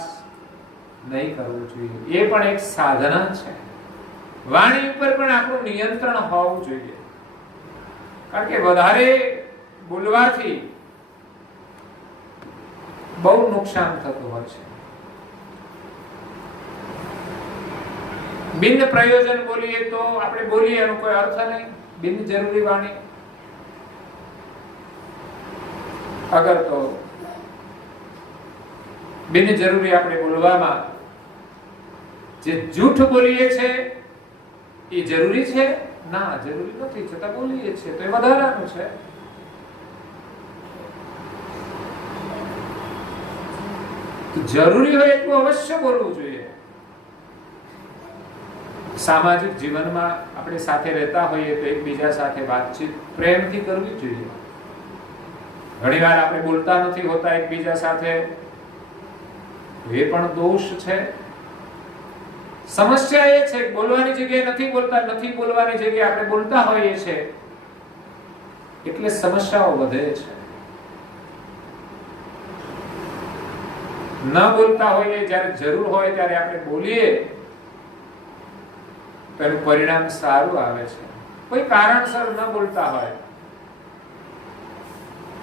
નહીં કરવું જોઈએ. એ પણ એક સાધના છે. વાણી ઉપર પણ આપણું નિયંત્રણ હોવું જોઈએ, કારણ કે વધારે બોલવાથી બહુ નુકસાન થતું હોય છે. બિન પ્રયોજન બોલીએ તો આપણે બોલીએ એનો કોઈ અર્થ નહીં, બિનજરૂરી વાણી. અગર તો બિનજરૂરી આપણે બોલવામાં જે જૂઠ બોલીએ છે એ જરૂરી છે? ના, જરૂરી નથી, છતાં બોલીએ છીએ તો એ વધારાનું છે. જરૂરી હોય એટલું અવશ્ય બોલવું જોઈએ. સામાજિક જીવનમાં આપણે સાથે રહેતા હોઈએ તો એકબીજા સાથે વાતચીત પ્રેમથી કરવી જોઈએ. ઘણીવાર આપણે બોલતા નથી હોતા એકબીજા સાથે, એ પણ દોષ છે. સમસ્યા એ છે કે બોલવાની જગ્યાએ નથી બોલતા, નથી બોલવાની જગ્યાએ આપણે બોલતા હોઈએ છીએ, એટલે સમસ્યાઓ વધે છે. ન બોલતા હોઈએ, જ્યારે જરૂર હોય ત્યારે આપણે બોલીએ તો એનું પરિણામ સારું આવે છે. કોઈ કારણસર ન બોલતા હોય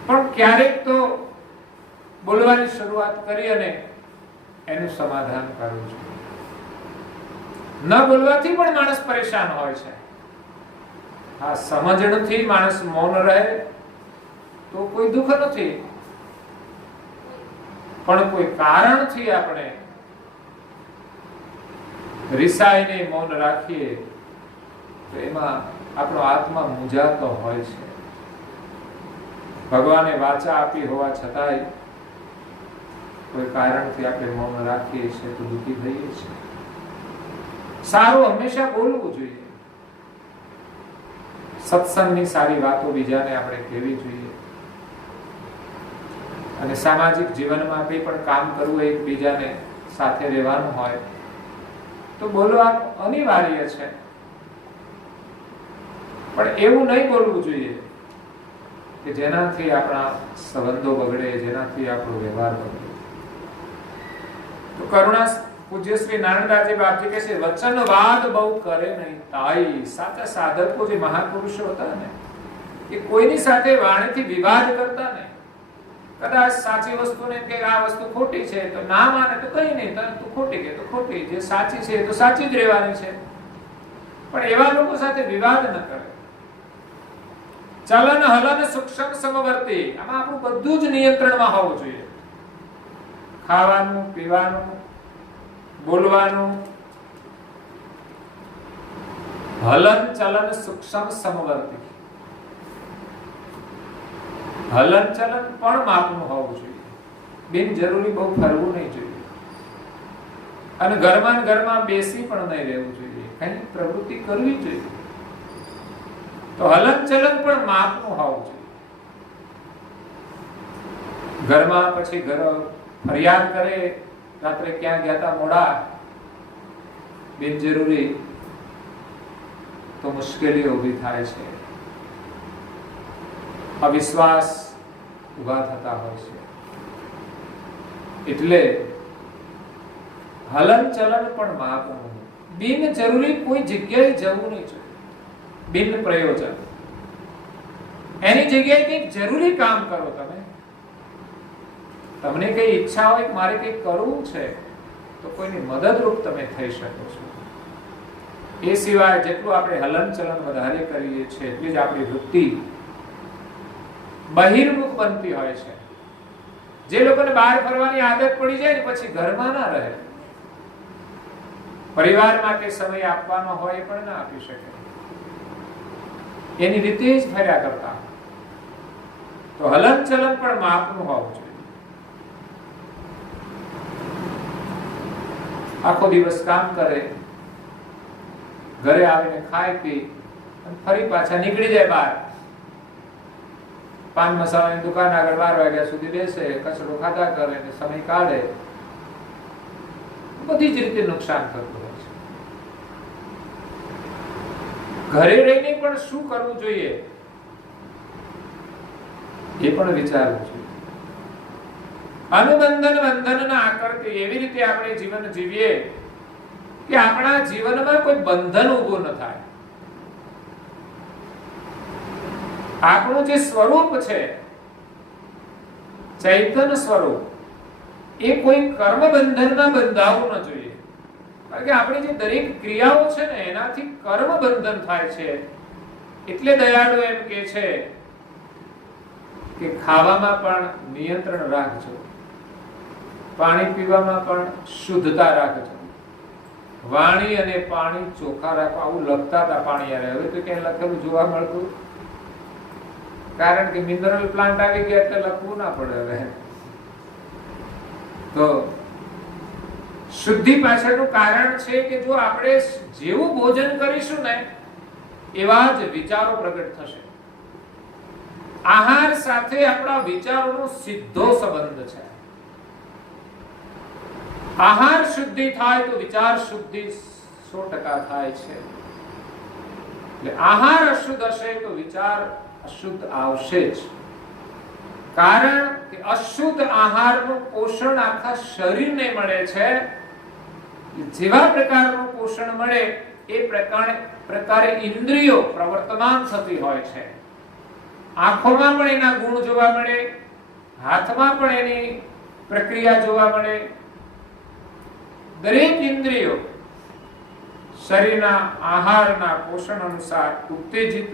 પણ ક્યારેક તો બોલવાની શરૂઆત કરી અને એનું સમાધાન કરવું જોઈએ. ન બોલવાથી પણ માણસ પરેશાન હોય છે. હા, સમજણથી માણસ મૌન રહે તો કોઈ દુઃખ નથી, પણ કોઈ કારણથી આપણે રિસાઈને મૌન રાખીએ તો એમાં આપણો આત્મા મૂંઝાતો હોય છે. ભગવાને વાચા આપી હોવા છતાંય કોઈ કારણથી આપણે મૌન રાખીએ છીએ તો દુઃખી થઈએ છીએ. સારું હંમેશા બોલવું જોઈએ. સત્સંગની સારી વાતો બીજાને આપણે કહેવી જોઈએ. અને સામાજિક જીવનમાં કંઈ પણ કામ કરવું, એકબીજાને સાથે રહેવાનું હોય તો બોલવાનું અનિવાર્ય છે, પણ એવું નહીં બોલવું જોઈએ કે જેનાથી આપણા સંબંધો બગડે, જેનાથી આપણો વ્યવહાર બગડે. તો કરુણા પૂજ્ય શ્રી નારાયણદાસજી બાપજી કહે છે, વચનવાદ બહુ કરે નહીં તાઈ. સાચા સાધકો જે મહાપુરુષો હતા ને, એ કોઈની સાથે વાણીથી વિવાદ કરતા નહીં. કદાચ સાચી વસ્તુને કે આ વસ્તુ ખોટી છે તો ના માને તો કઈ નહીં, તું ખોટી કે તો ખોટી, જે સાચી છે તો સાચી જ રહેવાની છે, પણ એવા લોકો સાથે વિવાદ ન કરે. ચલન હલન સૂક્ષ્મ સમવર્તી, આમાં આપણું બધું જ નિયંત્રણમાં હોવું જોઈએ. ખાવાનું, પીવાનું, બોલવાનું, હલન ચલન સૂક્ષ્મ સમવર્તી. હલન ચલન પણ માપનું હોવું જોઈએ. બિનજરૂરી બહુ ફરવું નહીં જોઈએ. અને ઘરમાં બેસી પણ નહીં રહેવું જોઈએ. કઈ પ્રવૃત્તિ કરવી જોઈએ. તો હલન ચલન પણ માપનું હોવું જોઈએ. ઘરમાં પછી ઘર ફરિયાદ કરે, રાત્રે ક્યાં ગયા હતા મોડા, બિનજરૂરી, તો મુશ્કેલીઓ ઊભી થાય છે. અવિશ્વાસ ઉભા થતા હોય છે. એટલે હલન ચલન પણ માપનું. બિનજરૂરી કોઈ જગ્યાએ જવું નહીં જોઈએ. બિન પ્રયોજન. એની જગ્યાએ કંઈક જરૂરી કામ કરો. તમને કઈ ઈચ્છા હોય કે મારે કંઈક કરવું છે, તો કોઈની મદદરૂપ તમે થઈ શકો છો. એ સિવાય જેટલું આપણે હલન ચલન વધારે કરીએ છીએ એટલી જ આપણી વૃત્તિ બહિર્મુખ બનતી હોય છે. જે લોકોને બહાર ફરવાની આદત પડી જાય ને પછી ઘરમાં ના રહે, પરિવાર માટે સમય આપવાનો હોય પણ ના આપી શકે, એની રીતે જ ફર્યા કરતા. તો હલન ચલન પણ માપનું હોવું જોઈએ. આખો દિવસ કામ કરે, ઘરે આવીને ખાય પી અને ફરી પાછા નીકળી જાય બહાર. પાન મસાલાની દુકાન આગળ 12 વાગ્યા સુધી બેસે, કચરો ખાધા કરે ને સમય કાઢે. બધી જ રીતે નુકસાન થતું હોય છે. ઘરે રહીને પણ શું કરવું જોઈએ એ પણ વિચારવું જોઈએ. અનુબંધન બંધનના આકર્ષણ એવી રીતે આપણે જીવન જીવીએ કે આપણા જીવનમાં કોઈ બંધન ઊભું ન થાય. આપણું જે સ્વરૂપ છે, ચૈતન્ય સ્વરૂપ, એ કોઈ કર્મ બંધનમાં બંધાવવું ન જોઈએ. કારણ કે આપણી જે દરેક ક્રિયાઓ છે ને એનાથી કર્મ બંધન થાય છે. એટલે દયાળુ એમ કહે છે કે ખાવામાં પણ નિયંત્રણ રાખજો, પાણી પીવામાં પણ શુદ્ધતા રાખજો, વાણી અને પાણી ચોખ્ખા રાખવા. આવું લખતા હતા પાણી યારે. હવે તો ક્યાંય લખેલું જોવા મળતું, કારણ કે મિનરલ પ્લાન્ટ આવી ગયા એટલે લખવું ના પડે. હવે તો શુદ્ધિ પાછળનું કારણ છે કે જો આપણે જેવું ભોજન કરીશું ને એવા જ વિચારો પ્રગટ થશે. આહાર સાથે આપણા વિચારોનો સીધો સંબંધ છે. આહાર શુદ્ધિ થાય તો વિચાર શુદ્ધિ 100% થાય છે. એટલે આહાર અશુદ્ધ હશે તો વિચાર અશુદ્ધ આવશે જ. કારણ કે અશુદ્ધ આહારનું પોષણ આખા શરીરને મળે છે. જેવા પ્રકારનું પોષણ મળે એ પ્રકારે ઇન્દ્રિયો પ્રવર્તમાન થતી હોય છે. આંખોમાં પણ એના ગુણ જોવા મળે, હાથમાં પણ એની પ્રક્રિયા જોવા મળે. દરેક ઇન્દ્રિયો શરીરના આહારના પોષણ અનુસાર ઉત્તેજિત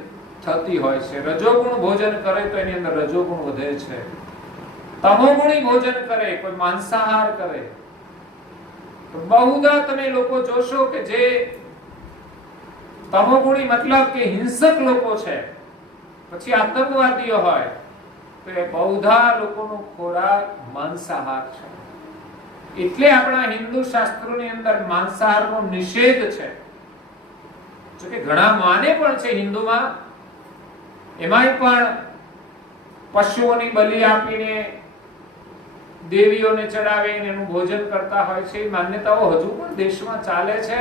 થતી હોય છે. રજોગુણ ભોજન કરે તો એની અંદર રજોગુણ વધે છે. તમોગુણી ભોજન કરે, કોઈ માંસાહાર કરે તો બહુધા તમે લોકો જોશો કે જે તમોગુણી મતલબ કે હિંસક લોકો છે, પછી આતંકવાદીઓ હોય, તો એ બહુધા લોકોનો ખોરાક માંસાહાર છે. એટલે આપણા હિન્દુ શાસ્ત્રોની અંદર માંસાહારનો નિષેધ છે. જો કે ઘણા માને પણ છે હિન્દુમાં, એમાંય પણ પશુઓની બલિ આપીને દેવીઓને ચડાવીને એનું ભોજન કરતા હોય છે. એ માન્યતાઓ હજુ પણ દેશમાં ચાલે છે.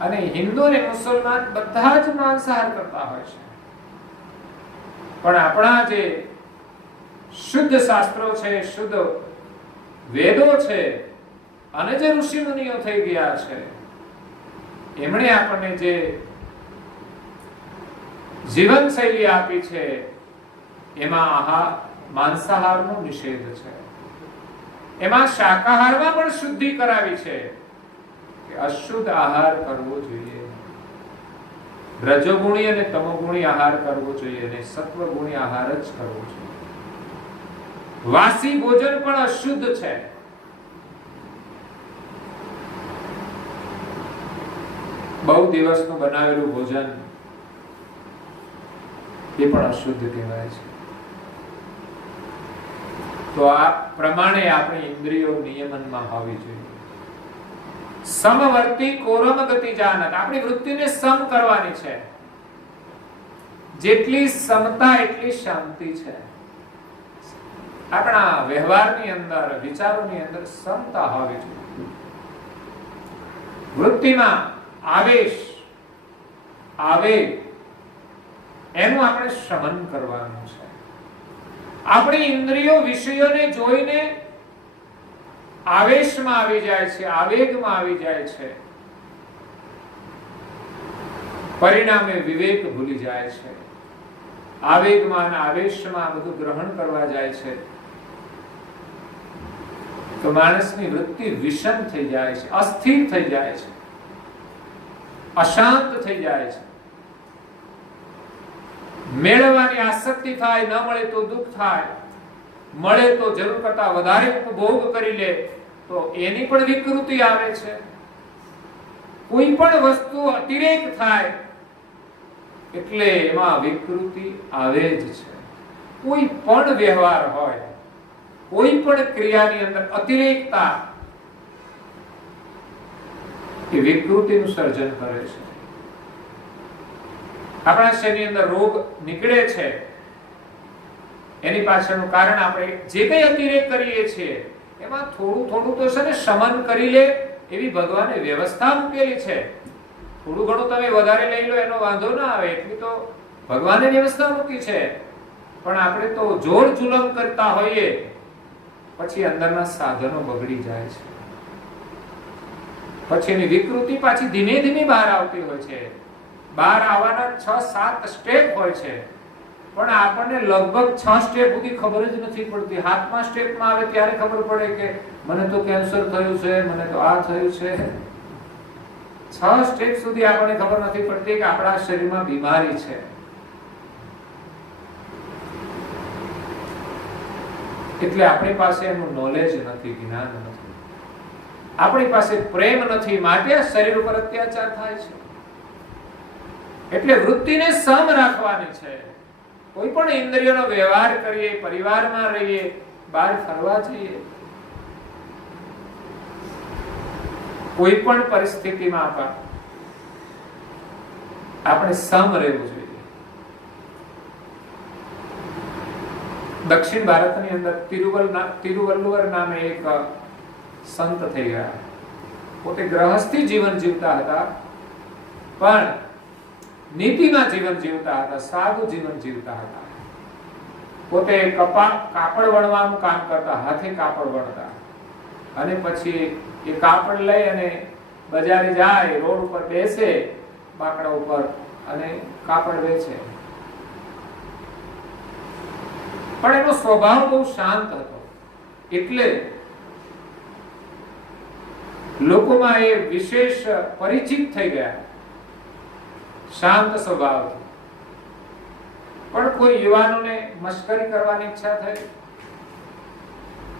અને હિન્દુ અને મુસલમાન બધા જ માંસાહાર કરતા હોય છે. પણ આપણા જે શુદ્ધ શાસ્ત્રો છે, શુદ્ધ વેદો છે, અને જે ઋષિ મુનિઓ થઈ ગયા છે, એમણે આપણને જે જીવન શૈલી આપી છે એમાં માંસાહારનો નિષેધ છે. એમાં શાકાહારમાં પણ શુદ્ધિ કરાવી છે કે અશુદ્ધ આહાર કરવો જોઈએ. રજોગુણી અને તમોગુણી આહાર કરવો જોઈએ અને સત્વગુણી આહાર જ કરવો જોઈએ. વાસી ભોજન પણ અશુદ્ધ છે. બહુ દિવસનું બનાવેલું ભોજન એ પણ અશુદ્ધ કહેવાય છે. તો આ પ્રમાણે આપણી ઇન્દ્રિયો નિયમનમાં હોવી જોઈએ. સમવર્તી કોરમ ગતિ જાનત, આપણી વૃત્તિને સમ કરવાની છે. જેટલી સમતા એટલી શાંતિ છે. આપણા વ્યવહારની અંદર, વિચારોની અંદર સમતા હોવી જોઈએ. વૃત્તિમાં આવેશ આવે એનું આપણે શમન કરવાનું છે. આપણી ઇન્દ્રિયો વિષયોને જોઈને આવેશમાં આવી જાય છે, આવેગમાં આવી જાય છે. પરિણામે વિવેક ભૂલી જાય છે. આવેગમાં અને આવેશમાં બધું ગ્રહણ કરવા જાય છે. તો માણસની વૃત્તિ વિષમ થઈ જાય છે, અસ્થિર થઈ જાય છે, અશાંત થઈ જાય છે. મેળવવાની આસક્તિ થાય, ન મળે તો દુઃખ થાય, મળે તો જરૂર કરતા વધારે ઉપભોગ કરી લે તો એની પણ વિકૃતિ આવે છે. કોઈ પણ વસ્તુ અતિરેક થાય એટલે એમાં વિકૃતિ આવે જ છે. કોઈ પણ વ્યવહાર હોય, કોઈ પણ ક્રિયાની અંદર અતિરેકતા એ વિકૃતિનું સર્જન કરે છે. આપણા શરીરની અંદર રોગ નીકળે છે એની પાછળનું કારણ આપણે જે કંઈ અતિરેક કરીએ છીએ એમાં થોડું થોડું તો છે ને શમન કરી લે એવી ભગવાને વ્યવસ્થા મૂકેલી છે. થોડું ઘણું તમે વધારે લઈ લો એનો વાંધો ના આવે, એટલી તો ભગવાને વ્યવસ્થા મૂકી છે. પણ આપણે તો જોર જુલમ કરતા હોઈએ પછી અંદરના સાધનો બગડી જાય છે. પછી એની વિકૃતિ પાછી ધીમે ધીમે બહાર આવતી હોય છે. બહાર આવવાના 6-7 સ્ટેપ હોય છે, પણ આપણને લગભગ 6 સ્ટેપ સુધી ખબર જ નથી પડતી. 7મા સ્ટેપમાં આવે ત્યારે ખબર પડે કે મને તો કેન્સર થયું છે, મને તો આ થયું છે. 6 સ્ટેપ સુધી આપણને ખબર નથી પડતી કે આપણા શરીરમાં બીમારી છે. એટલે આપણી પાસે એનું નોલેજ નથી, જ્ઞાન નથી, આપણી પાસે પ્રેમ નથી, માટે આ શરીર ઉપર અત્યાચાર થાય છે. એટલે વૃત્તિને સમ રાખવાની છે. કોઈ પણ ઇન્દ્રિયોનો વ્યવહાર કરીએ, પરિવારમાં રહીએ, બહાર ફરવા જઈએ, કોઈ પણ પરિસ્થિતિમાં આપણે સમ રહેવું જોઈએ. દક્ષિણ ભારતની અંદર તિરુવલ્લુવર નામે એક સંત થઈ ગયા. પોતે ગ્રહસ્થી જીવન જીવતા હતા, પણ નીતિમાં જીવન જીવતા હતા, સાદું જીવન જીવતા હતા. પોતે કાપડ વણવાનું કામ કરતા, હાથે કાપડ વણતા, અને પછી એ કાપડ લઈ અને બજારે જાય, રોડ ઉપર બેસે, બાકડા ઉપર, અને કાપડ વેચે. પણ એનો સ્વભાવ બહુ શાંત હતો, એટલે લોકોમાં એ વિશેષ પરિચિત થઈ ગયા, શાંત સ્વભાવ. પણ કોઈ યુવાનોને મશ્કરી કરવાની ઈચ્છા થઈ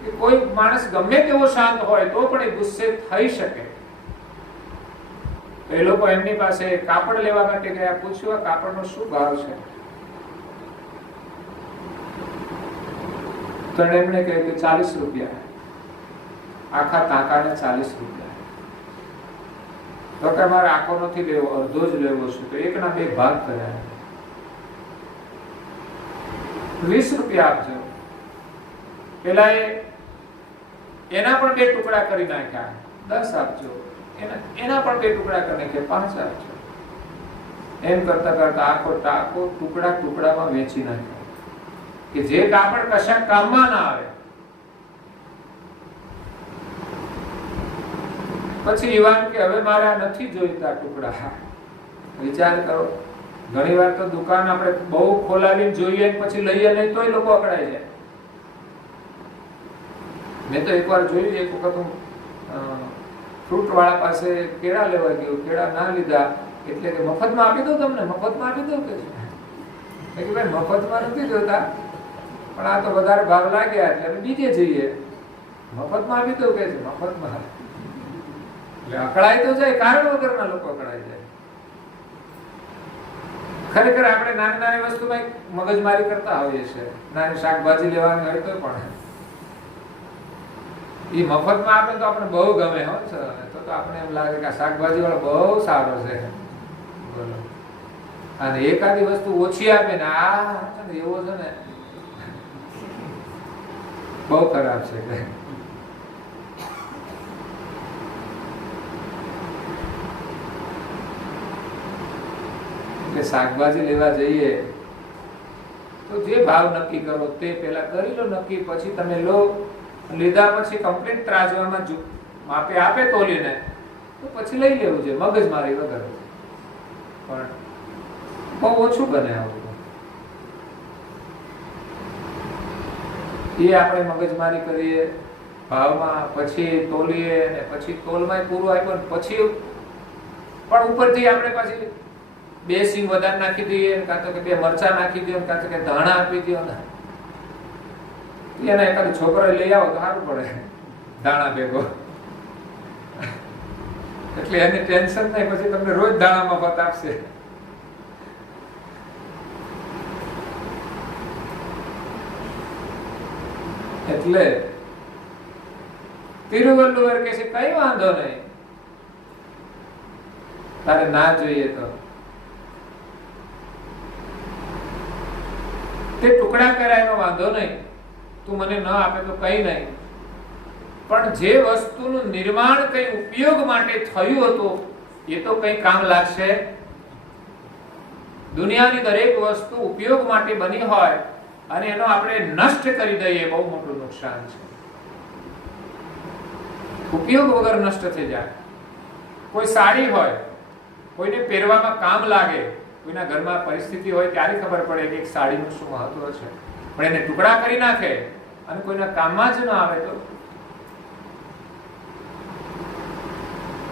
કે કોઈ માણસ ગમે તેવો શાંત હોય તો પણ એ ગુસ્સે થઈ શકે. એ લોકો એમની પાસે કાપડ લેવા માટે ગયા. પૂછ્યું, કાપડનો શું ભાવ છે? તો એમણે કહ્યું કે 40 રૂપિયા. આખા ટાંકાને 40 રૂપિયા. તો કે મારે આખો નથી લેવો, અડધો જ લેવો છે. તો એકના 2 ભાગ કર્યા. 20 રૂપિયા આપજો. પેલા એના પણ 2 ટુકડા કરી નાખ્યા, 10 આપજો. એના પણ 2 ટુકડા કરી નાખ્યા, 5 આપજો. એમ કરતા કરતા આખો ટાંકો ટુકડામાં વેચી નાખ્યો, કે જે કાપડ કશા કામમાં ના આવે. પછી યુવાન કે હવે મારા નથી જોઈતા ટુકડા. વિચાર કરો, ઘણી વાર તો દુકાન આપણે બહુ ખોલાવીને જોઈએ પછી લઈએ નહીં તોય લોકો અકળાઈ જાય. મેં તો એકવાર જોયું, એક વખત હું ફ્રૂટ વાળા પાસે કેળા લેવા ગયો, કેળા ના લીધા એટલે કે મફતમાં આપી દો, તમને મફતમાં આપી દો. કે ભાઈ મફતમાં નથી જોતા, પણ આ તો વધારે ભાવ લાગ્યા એટલે બીજે જઈએ, મફતમાં આપી દો. કે છે મફતમાં. એટલે અકળાય તો જાય, કારણ વગરના લોકો અકળાઈ જાય. ખરેખર આપણે નાની નાની વસ્તુમાં મગજમારી કરતા હોઈએ છીએ. નાની શાકભાજી લેવાની હોય તો પણ એ મફતમાં આપે તો આપણે બહુ ગમે હો. તો આપણે એમ લાગે કે આ શાકભાજી વાળો બહુ સારો છે. બોલો. અને એકાદી વસ્તુ ઓછી આપે ને આ એવો છે ને બહુ ખરાબ છે. એટલે શાકભાજી લેવા જઈએ તો જે ભાવ નક્કી કરો તે પેલા કરી લો નક્કી, પછી તમે લો. લીધા પછી કમ્પ્લીટ ત્રાજવામાં માપે આપે તોલીને તો પછી લઈ લેવું છે મગજમારી વગર. પણ બહુ ઓછું બને આવું. એ આપણે મગજમારી કરીએ ભાવમાં, પછી તોલીએ અને પછી તોલમાં પૂરું આપ્યું પછી પણ ઉપરથી આપણે પાછી 2 સિંગ વધારે નાખી દઈએ, કાં તો કે 2 મરચા નાખી દો, કાં તો કે ધાણા આપી દો ને એને એકાદ છોકરો લઈ આવો તો સારું પડે ધાણા ભેગો. એટલે એની ટેન્શન નહીં, પછી તમને રોજ ધાણામાં મફત આપશે. એટલે તિરુવલ્લુવર કહે છે કઈ વાંધો નહીં, તારે ના જોઈએ તો તે ટુકડા કરાયનો વાંધો નહીં, તું મને ન આપે તો કઈ નહીં, પણ જે વસ્તુનું નિર્માણ કઈ ઉપયોગ માટે થયું હતું એ તો કઈ કામ લાગશે. દુનિયાની દરેક વસ્તુ ઉપયોગ માટે બની હોય અને એનો આપણે નષ્ટ કરી દઈએ બહુ મોટું નુકસાન છે. ઉપયોગ વગર નષ્ટ થઈ જાય. કોઈ સાડી હોય, કોઈને પહેરવામાં કામ લાગે, કોઈના ઘરમાં પરિસ્થિતિ હોય ત્યારે ખબર પડે કે એક સાડીનું શું મહત્વ છે, પણ એને ટુકડા કરી નાખે અને કોઈના કામમાં જ ન આવે તો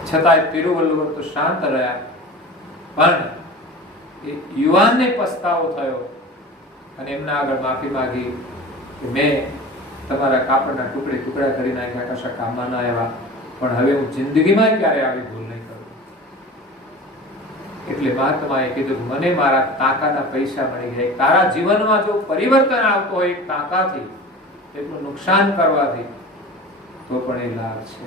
છતાંય તિરુવલ્લુવર તો શાંત રહ્યા. પણ એ યુવાનને પસ્તાવો થયો અને એમના આગળ માફી માંગી કે મેં તમારા કાપડના ટુકડા કરી નાખ્યા, કશા કામમાં ન આવ્યા, પણ હવે હું જિંદગીમાં ક્યારે આવી ભૂલ નહીં કરું. એટલે મહાત્માએ કીધું મને મારા કાકાના પૈસા મળી ગયા. તારા જીવનમાં જો પરિવર્તન આવતો હોય એક કાકાથી, એટલું નુકસાન કરવાથી તો પણ એ લાભ છે.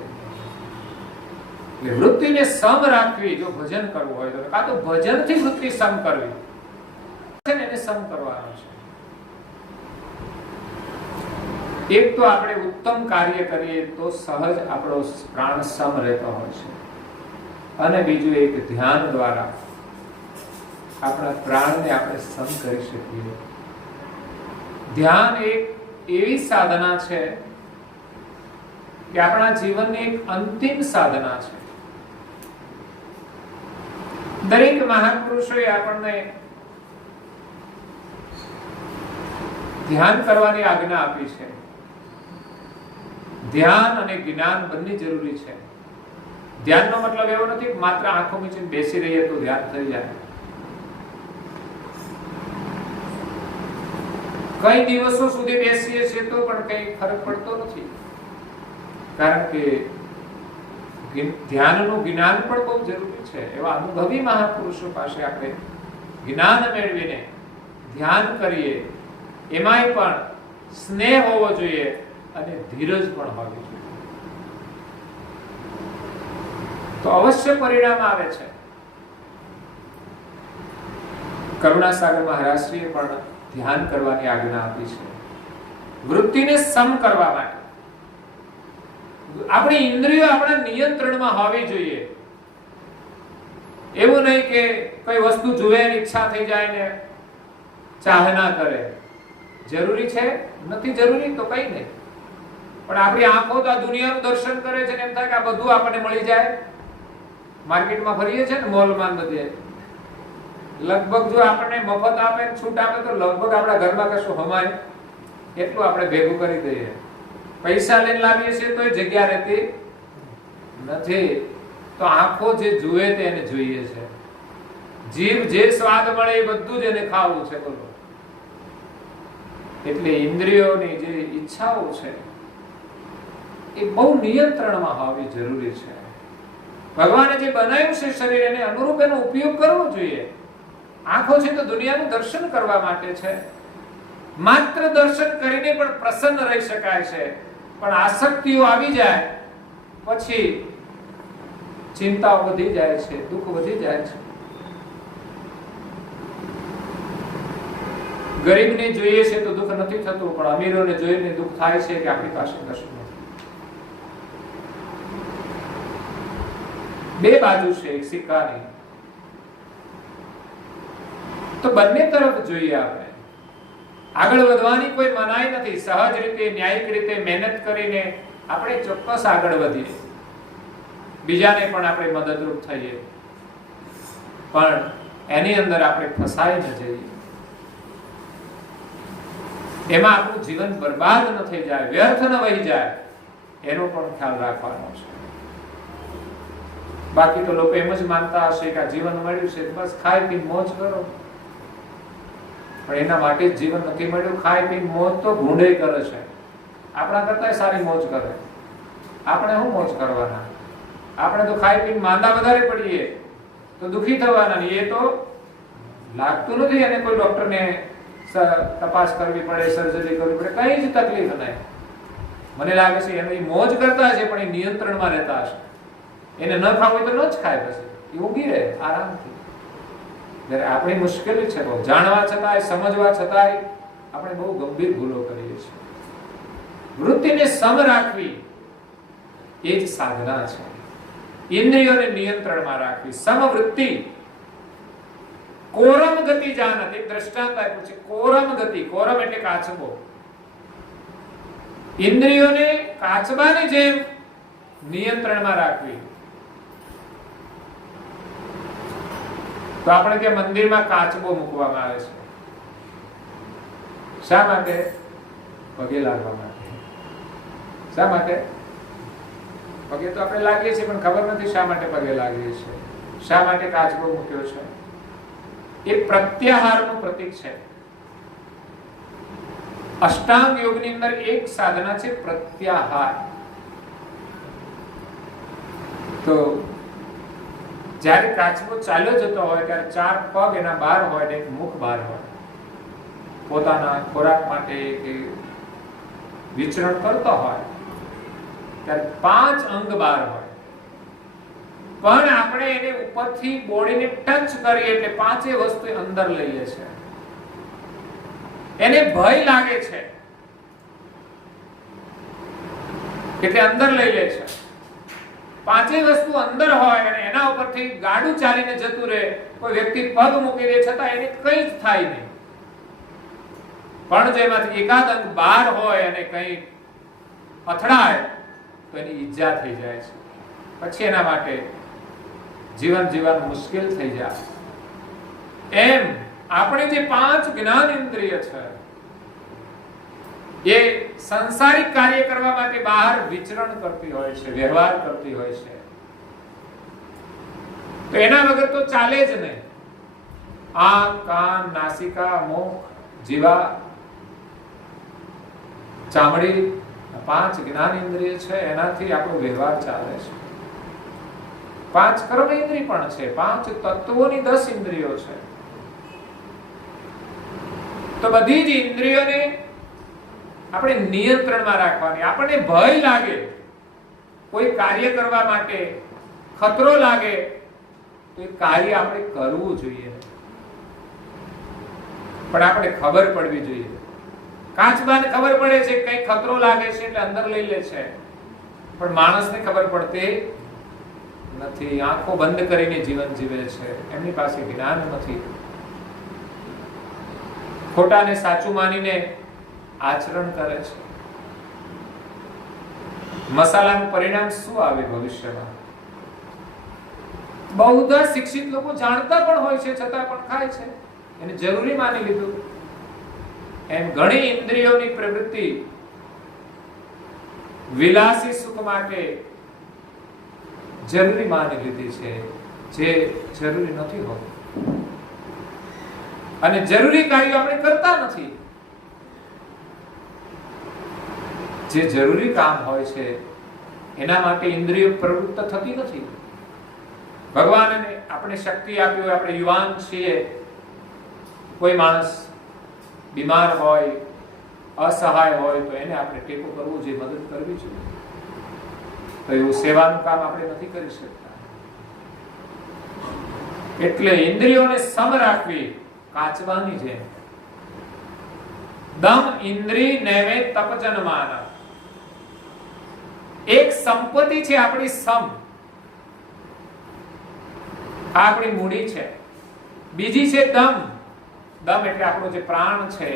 એટલે વૃત્તિને સમ રાખવી, જો ભજન કરવું હોય તો કાં તો ભજનથી વૃત્તિ સમ કરવી, એને સમ કરવાનો છે. એક તો આપણે ઉત્તમ કાર્ય કરીએ તો સહજ આપણો પ્રાણ સમ રહેતો હોય છે, અને બીજું એક ધ્યાન દ્વારા આપણા પ્રાણને આપણે સમ કરી શકીએ. ધ્યાન એક એવી સાધના છે કે આપણા જીવનની એક અંતિમ સાધના છે. દરેક મહાપુરુષોએ આપણને ધ્યાન કરવાની આજ્ઞા આપી છે. ધ્યાન અને જ્ઞાન બંને જરૂરી છે. ધ્યાનનો મતલબ એવો નથી કે માત્ર આંખો મીચીને બેસી રહીએ તો ધ્યાન થઈ જાય. કઈ દિવસો સુધી બેસીએ છીએ તો પણ કઈ ફરક પડતો નથી, કારણ કે ધ્યાનનું જ્ઞાન પણ બહુ જરૂરી છે. એવા અનુભવી મહાપુરુષો પાસે આપણે જ્ઞાન મેળવીને ધ્યાન કરીએ, એમાંય પણ સ્નેહ હોવો જોઈએ અને ધીરજ પણ હોવી જોઈએ, તો અવશ્ય પરિણામ આવે છે. કરુણાસાગર મહારાજશ્રીએ પણ ધ્યાન કરવાની આજ્ઞા આપી છે, વૃત્તિને સમ કરવા માટે. આપણી ઇન્દ્રિયો આપણા નિયંત્રણમાં હોવી જોઈએ. એવું નહીં કે કોઈ વસ્તુ જુએ ઈચ્છા થઈ જાય ને ચાહના કરે. જરૂરી છે, નથી જરૂરી તો કઈ નહીં, પણ આપણી આંખો તો આ દુનિયાનું દર્શન કરે છે ને એમ થાય કે આ બધું આપણને મળી જાય. માર્કેટમાં ફરીએ છે ને, મોલમાં બધે લગભગ જો આપણને મફત આપે, છૂટ આપે તો લગભગ આપણા ઘરમાં કશું હમાય એટલું આપણે ભેગું કરી દઈએ. પૈસા લઈને લાવીએ છીએ તો જગ્યા રહેતી નથી. તો આંખો જે જુએ તે એને જોઈએ છે, જીભ જે સ્વાદ મળે એ બધું જ એને ખાવું છે. બોલો. એટલે ઇન્દ્રિયોની જે ઈચ્છાઓ છે એ બહુ નિયંત્રણમાં હોવી જરૂરી છે. ભગવાને જે બનાવ્યું છે શરીર, એને અનુરૂપ એનો ઉપયોગ કરવો જોઈએ. આંખો છે તો દુનિયાનું દર્શન કરવા માટે છે. માત્ર દર્શન કરીને પણ પ્રસન્ન રહી શકાય છે, પણ આસક્તિઓ આવી જાય પછી ચિંતાઓ વધી જાય છે, દુઃખ વધી જાય છે. ગરીબને જોઈએ છે તો દુઃખ નથી થતું, પણ અમીરોને જોઈને દુઃખ થાય છે કે આપણી પાસે કશું નથી. બે બાજુ છે એક સિક્કાની. તો બંને તરફ જોઈએ આપણે. આગળ વધવાની કોઈ મનાઈ નથી. સહજ રીતે, ન્યાયિક રીતે મહેનત કરીને આપણે ચોક્કસ આગળ વધીએ, બીજાને પણ આપણે મદદરૂપ થઈએ, પણ એની અંદર આપણે ફસાઈ ન જઈએ, એમાં આપણું જીવન બરબાદ ન થઈ જાય, વ્યર્થ ન વહી જાય, એનો પણ ખ્યાલ રાખવાનો છે. બાકી તો લોકો એમ જ માનતા હશે કે આ જીવન મળ્યું છે બસ ખાઈ પી મોજ કરો, પણ એના માટે જ જીવન નથી મળ્યું. ખાઈ પી મોજ તો ભૂંડે કરે છે, આપણા કરતા સારી મોજ કરે. આપણે શું મોજ કરવાના? આપણે તો ખાઈ પી માંદા વધારે પડીએ તો દુખી થવાના. એ તો લાગતું નથી અને કોઈ ડોક્ટરને તપાસ કરવી પડે, સર્જરી કરવી પડે, કઈ જ તકલીફ નહીં. મને લાગે છે એની મોજ કરતા છે પણ એ નિયંત્રણમાં રહેતા હશે. એને ન ખાવું તો ન જ ખાય, પછી એ ઊંઘી રહે આરામથી. જ્યારે આપણી મુશ્કેલી છે બહુ, જાણવા છતાંય, સમજવા છતાંય આપણે બહુ ગંભીર ભૂલો કરીએ છીએ. વૃત્તિને સમ રાખવી એ જ સાધના છે. ઇન્દ્રિયોને નિયંત્રણમાં રાખવી, સમવૃત્તિ. કોરમ ગતિ જાનત, એક દ્રષ્ટાંત આપ્યું છે. કોરમ ગતિ, કોરમ એટલે કાચબો. ઇન્દ્રિયોને કાચબાની જેમ નિયંત્રણમાં રાખવી. તો આપણે ત્યાં મંદિરમાં કાચબો મૂકવામાં આવે છે. શા માટે? પગે લાગવા માટે. શા માટે? પગે તો આપણે લાગીએ છીએ પણ ખબર નથી શા માટે પગે લાગીએ છીએ. શા માટે કાચબો મૂક્યો છે? એ પ્રત્યાહારનું પ્રતીક છે. અષ્ટાંગ યોગની અંદર એક સાધના છે પ્રત્યાહાર. તો જ્યારે કાચબો ચાલ્યો જતો હોય ત્યારે ચાર પગ એના બહાર હોય ને એક મુખ બહાર હોય. પોતાના ખોરાક માટે કે વિચરણ કરતો હોય ત્યારે પાંચ અંગ બહાર હોય, પણ આપણે એને ઉપરથી બોડીને ટચ કરીએ એટલે પાંચે વસ્તુ અંદર લઈએ છે. એને ભય લાગે છે એટલે અંદર લઈ લે છે. પાંચે વસ્તુ અંદર હોય અને એના ઉપરથી ગાડું ચાલીને જતું રહે, કોઈ વ્યક્તિ પગ મૂકી દે છતાં એને કંઈ જ થાય નહીં. પણ જો એમાંથી એકાદ અંગ બહાર હોય અને કંઈ અથડાય તો એની ઈજા થઈ જાય છે. પછી એના માટે જીવન જીવવાનું મુશ્કેલ થઈ જાય. એમ આપણે જે પાંચ જ્ઞાન ઇન્દ્રિય છે એ સંસારિક કાર્ય કરવા માટે બહાર વિચરણ કરતી હોય છે, વ્યવહાર કરતી હોય છે. તો એના વગર તો ચાલે જ નહીં. આંખ, કાન, નાસિકા, મુખ, જીવા, ચામડી, પાંચ જ્ઞાન ઇન્દ્રિય છે, એનાથી આપણો વ્યવહાર ચાલે છે. પાંચ કર્મ ઇન્દ્રિય પણ છે, પાંચ તત્વોની 10 ઇન્દ્રિયો છે. તો બધી જ ઇન્દ્રિયોને આપણે નિયંત્રણમાં રાખવાની. આપણને ભય લાગે, કોઈ કાર્ય કરવા માટે ખતરો લાગે તો એ કાર્ય આપણે કરવું જોઈએ, પણ આપણે ખબર પડવી જોઈએ. કાચબાને ખબર પડે છે કઈ ખતરો લાગે છે એટલે અંદર લઈ લે છે, પણ માણસને ખબર પડતી નથી. આંખો બંધ કરીને જીવન જીવે છે, એમની પાસે જ્ઞાન નથી. ખોટાને સાચું માનીને આચરણ કરે છે. મસાલાનું પરિણામ શું આવે ભવિષ્યમાં? બહુધા શિક્ષિત લોકો જાણતા પણ હોય છે છતાં પણ ખાય છે, એને જરૂરી માની લીધું. એમ ઘણી ઇન્દ્રિયોની પ્રવૃત્તિ વિલાસી સુખ માટે જરૂરી માની લીધી છે, જે જરૂરી નથી હોતું. અને જરૂરી કાર્યો આપણે કરતા નથી. જે જરૂરી કામ હોય છે એના માટે ઇન્દ્રિયો પ્રવૃત્ત થતી નથી. ભગવાનને આપણે શક્તિ આપી હોય, આપણે યુવાન છીએ, કોઈ માણસ બીમાર હોય, અસહાય હોય તો એને આપણે ટેકો કરવો જોઈએ, મદદ કરવી જોઈએ. તો એવું સેવાનું કામ આપણે નથી કરી શકતા. એટલે ઇન્દ્રિયોને સમ રાખવી કાચબાની જેમ. દમ ઇન્દ્રિય નૈવે તપજન માન. એક સંપત્તિ છે આપણી સમ, આ આપણી મૂડી છે. બીજી છે દમ. દમ એટલે આપણો જે પ્રાણ છે.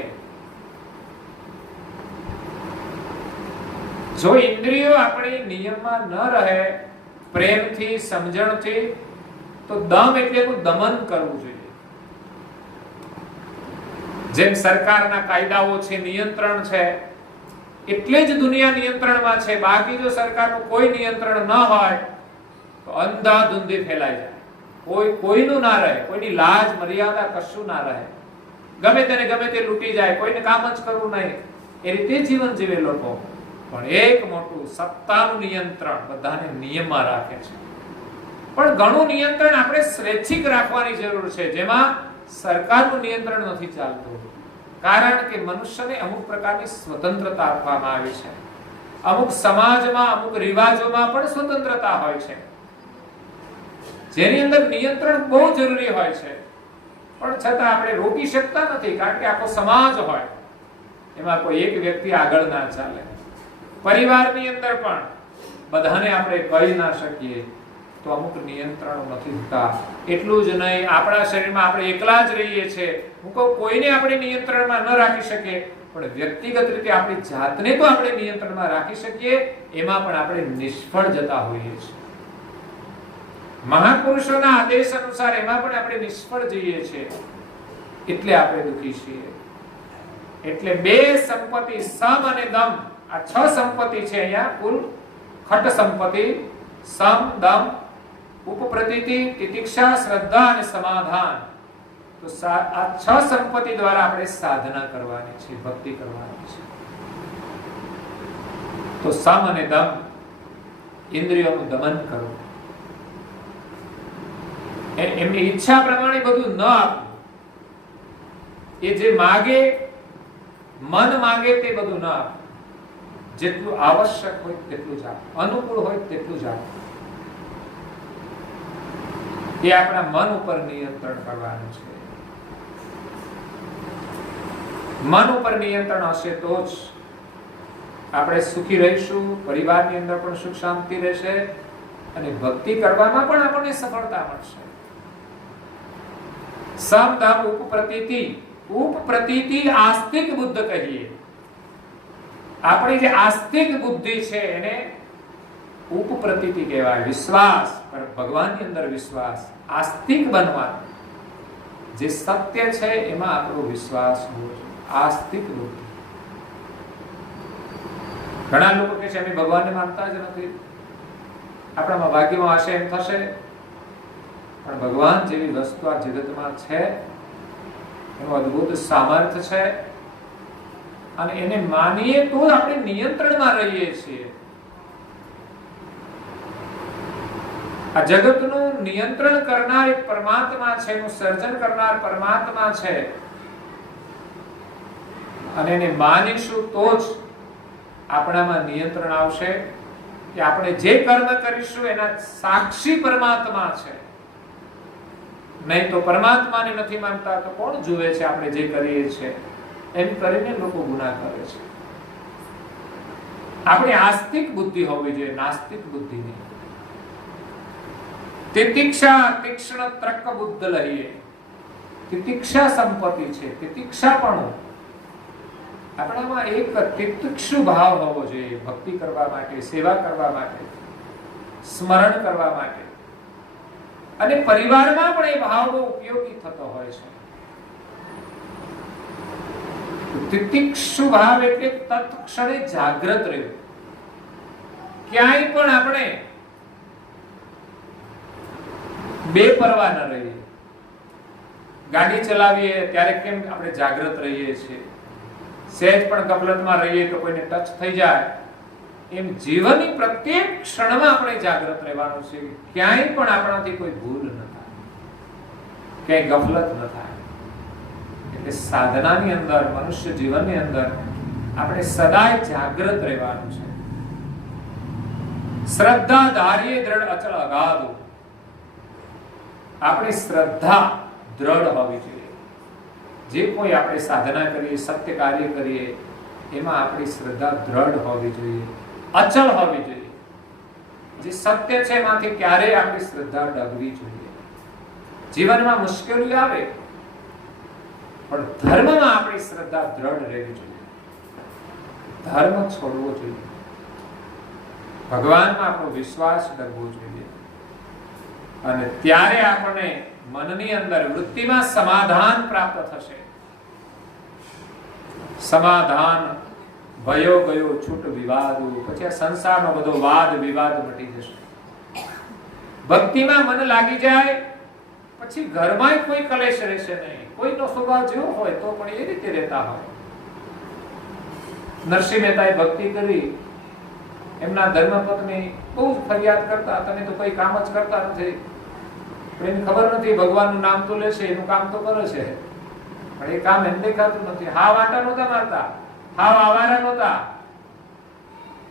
જો ઇન્દ્રિયો આપણી નિયમમાં ન રહે, પ્રેમથી, સમજણથી, તો દમ એટલે એનું દમન કરવું જોઈએ. જેમ સરકારના કાયદાઓ છે, નિયંત્રણ છે, એટલે જ દુનિયા નિયંત્રણમાં છે. બાકી જો સરકારનું કોઈ નિયંત્રણ ન હોય તો અંધાધુંધી ફેલાઈ જાય. કોઈનું ના રહે, કોઈની લાજ મર્યાદા કશું ના રહે. ગમે તેને ગમે તે લૂંટી જાય, કોઈને કામ જ કરવું નહીં, એ રીતે જીવન જીવે લોકો. પણ એક મોટું સત્તાનું નિયંત્રણ બધાને નિયમમાં રાખે છે. પણ ઘણું નિયંત્રણ આપણે સ્વૈચ્છિક રાખવાની જરૂર છે, જેમાં સરકારનું નિયંત્રણ નથી ચાલતું. કારણ કે મનુષ્યને અમુક પ્રકારની સ્વતંત્રતા આપવામાં આવી છે. અમુક સમાજમાં, અમુક રિવાજોમાં પણ સ્વતંત્રતા હોય છે, જેની અંદર નિયંત્રણ બહુ જરૂરી હોય છે. પણ છતાં આપણે રોકી શકતા નથી, કારણ કે આખો સમાજ હોય, એમાં કોઈ એક વ્યક્તિ આગળ ના ચાલે. પરિવારની અંદર પણ બધાને આપણે કહી ના શકીએ, તો અમુક નિયંત્રણો નથી થતા. એટલું જ નહીં, આપણા શરીરમાં આપણે એકલા જ રહીએ છીએ. હું કહું, કોઈને આપણે નિયંત્રણમાં ન રાખી શકીએ, પણ વ્યક્તિગત રીતે આપણી જાતને તો આપણે નિયંત્રણમાં રાખી શકીએ. એમાં પણ આપણે નિષ્ફળ જતા હોઈએ છીએ. મહાપુરુષોના આદેશ અનુસાર એમાં પણ આપણે નિષ્ફળ જઈએ છીએ, એટલે આપણે દુઃખી છીએ. એટલે બે સંપત્તિ, સમ અને દમ, આ 6 સંપત્તિ છે અહીંયા કુલ. ખટ સંપત્તિ, સમ, દમ, ઉપપ્રતીતિ, તિતિક્ષા, શ્રદ્ધા અને સમાધાન. તો આ 6 સંપત્તિ દ્વારા આપણે સાધના કરવાની છે, ભક્તિ કરવાની છે. તો સમ અને દમ, ઇન્દ્રિયોનું દમન કરવું. એમની ઈચ્છા પ્રમાણે બધું ન આપવું. એ જે માગે, મન માગે તે બધું ન આપવું. જેટલું આવશ્યક હોય તેટલું જ આપવું, અનુકૂળ હોય તેટલું જ આપવું. એ આપણા મન ઉપર નિયંત્રણ કરવાનું છે. મન ઉપર નિયંત્રણ હશે તો જ આપણે સુખી રહીશું, પરિવારની અંદર પણ સુખ શાંતિ રહેશે, અને ભક્તિ કરવામાં પણ આપણને સફળતા મળશે. સમ, દમ, ઉપપ્રતીતિ. ઉપપ્રતીતિ આસ્તિક બુદ્ધ કહીએ. આપણી જે આસ્તિક બુદ્ધિ છે એને ઉપપ્રતીતિ કહેવાય. વિશ્વાસ, ભગવાનની અંદર વિશ્વાસ, આસ્તિક બનવાનું. જે સત્ય છે એમાં આપણો વિશ્વાસ હોવો જોઈએ. આસ્તિક બુદ્ધિ. ઘણા લોકો કહે છે અમે ભગવાનને માનતા જ નથી, આપણામાં ભાગ્યમાં હશે એમ થશે. પણ ભગવાન જેવી વસ્તુ આ જગતમાં છે, એનું અદ્ભુત સામર્થ્ય છે, અને એને માનીએ તો આપણે નિયંત્રણમાં રહીએ છીએ. આ જગતનું નિયંત્રણ કરનાર એક પરમાત્મા છે, એનું સર્જન કરનાર પરમાત્મા છે, અને એને માનીશું તો જ આપણામાં નિયંત્રણ આવશે. કે આપણે જે કર્મ કરીશું એના સાક્ષી પરમાત્મા છે. નહીં તો પરમાત્માને નથી માનતા તો કોણ જુએ છે આપણે જે કરીએ છીએ? એમ કરીને લોકો ગુનાહ કરે છે. આપણી આસ્તિક બુદ્ધિ હોવી જોઈએ, નાસ્તિક બુદ્ધિ નહીં. તિતિક્ષા, તીક્ષ્ણ તર્ક બુદ્ધ લઈએ. તિતિક્ષા સંપત્તિ છે, તિતિક્ષાપણું. આપણામાં એક તિતિક્ષુ ભાવ હોવો જોઈએ, ભક્તિ કરવા માટે, સેવા કરવા માટે, સ્મરણ કરવા માટે. અને પરિવારમાં પણ એ ભાવ બહુ ઉપયોગી થતો હોય છે. તિતિક્ષુ ભાવ એટલે તત્ક્ષણે જાગૃત રહેવું. ક્યાંય પણ આપણે બેપરવા ન રહીએ. ગાડી ચલાવીએ ત્યારે કેમ આપણે જાગૃત રહીએ છીએ, સહેજ પણ ગફલતમાં રહીએ તો કોઈને ટચ થઈ જાય, એમ જીવનની પ્રત્યેક ક્ષણમાં આપણે જાગૃત રહેવાનું છે. ક્યાંય પણ આપણાથી કોઈ ભૂલ ન થાય, ક્યાંય ગફલત ન થાય. એટલે સાધનાની અંદર, મનુષ્ય જીવનની અંદર આપણે સદાય જાગૃત રહેવાનું છે. શ્રદ્ધા ધારીએ દ્રઢ અચળ અગાધ. આપણી શ્રદ્ધા દ્રઢ હોવી જોઈએ. જે કોઈ આપણે સાધના કરીએ, સત્ય કાર્ય કરીએ, એમાં આપણી શ્રદ્ધા દ્રઢ હોવી જોઈએ, અચળ હોવી જોઈએ. જે સત્ય છે એમાંથી ક્યારેય આપણી શ્રદ્ધા ડગવી જોઈએ. જીવનમાં મુશ્કેલી આવે પણ ધર્મમાં આપણી શ્રદ્ધા દ્રઢ રહેવી જોઈએ. ધર્મ છોડવો જોઈએ. ભગવાનમાં આપણો વિશ્વાસ ડગવો જોઈએ. અને ત્યારે આપણને મનની અંદર, વૃત્તિમાં સમાધાન પ્રાપ્ત થશે. સમાધાન ભયો ગયો છૂટ વિવાદો. પછી આ સંસારનો બધો વાદ વિવાદ મટી જશે. ભક્તિમાં મન લાગી જાય પછી ઘરમાં કોઈ કલેશ રહેશે નહીં. કોઈનો સ્વભાવ જેવો હોય તો પણ એ રીતે રહેતા હોય. નરસિંહ મહેતાએ ભક્તિ કરી. એમના ધર્મપત્ની બહુ ફરિયાદ કરતા, તમે તો કોઈ કામ જ કરતા નથી. એને ખબર નથી ભગવાનનું નામ તો લે છે, એનું કામ તો કરે છે, પણ એ કામ એમ દેખાતું નથી. હાવ આટા નહોતા મારતા, હાવ આવારા નહોતા,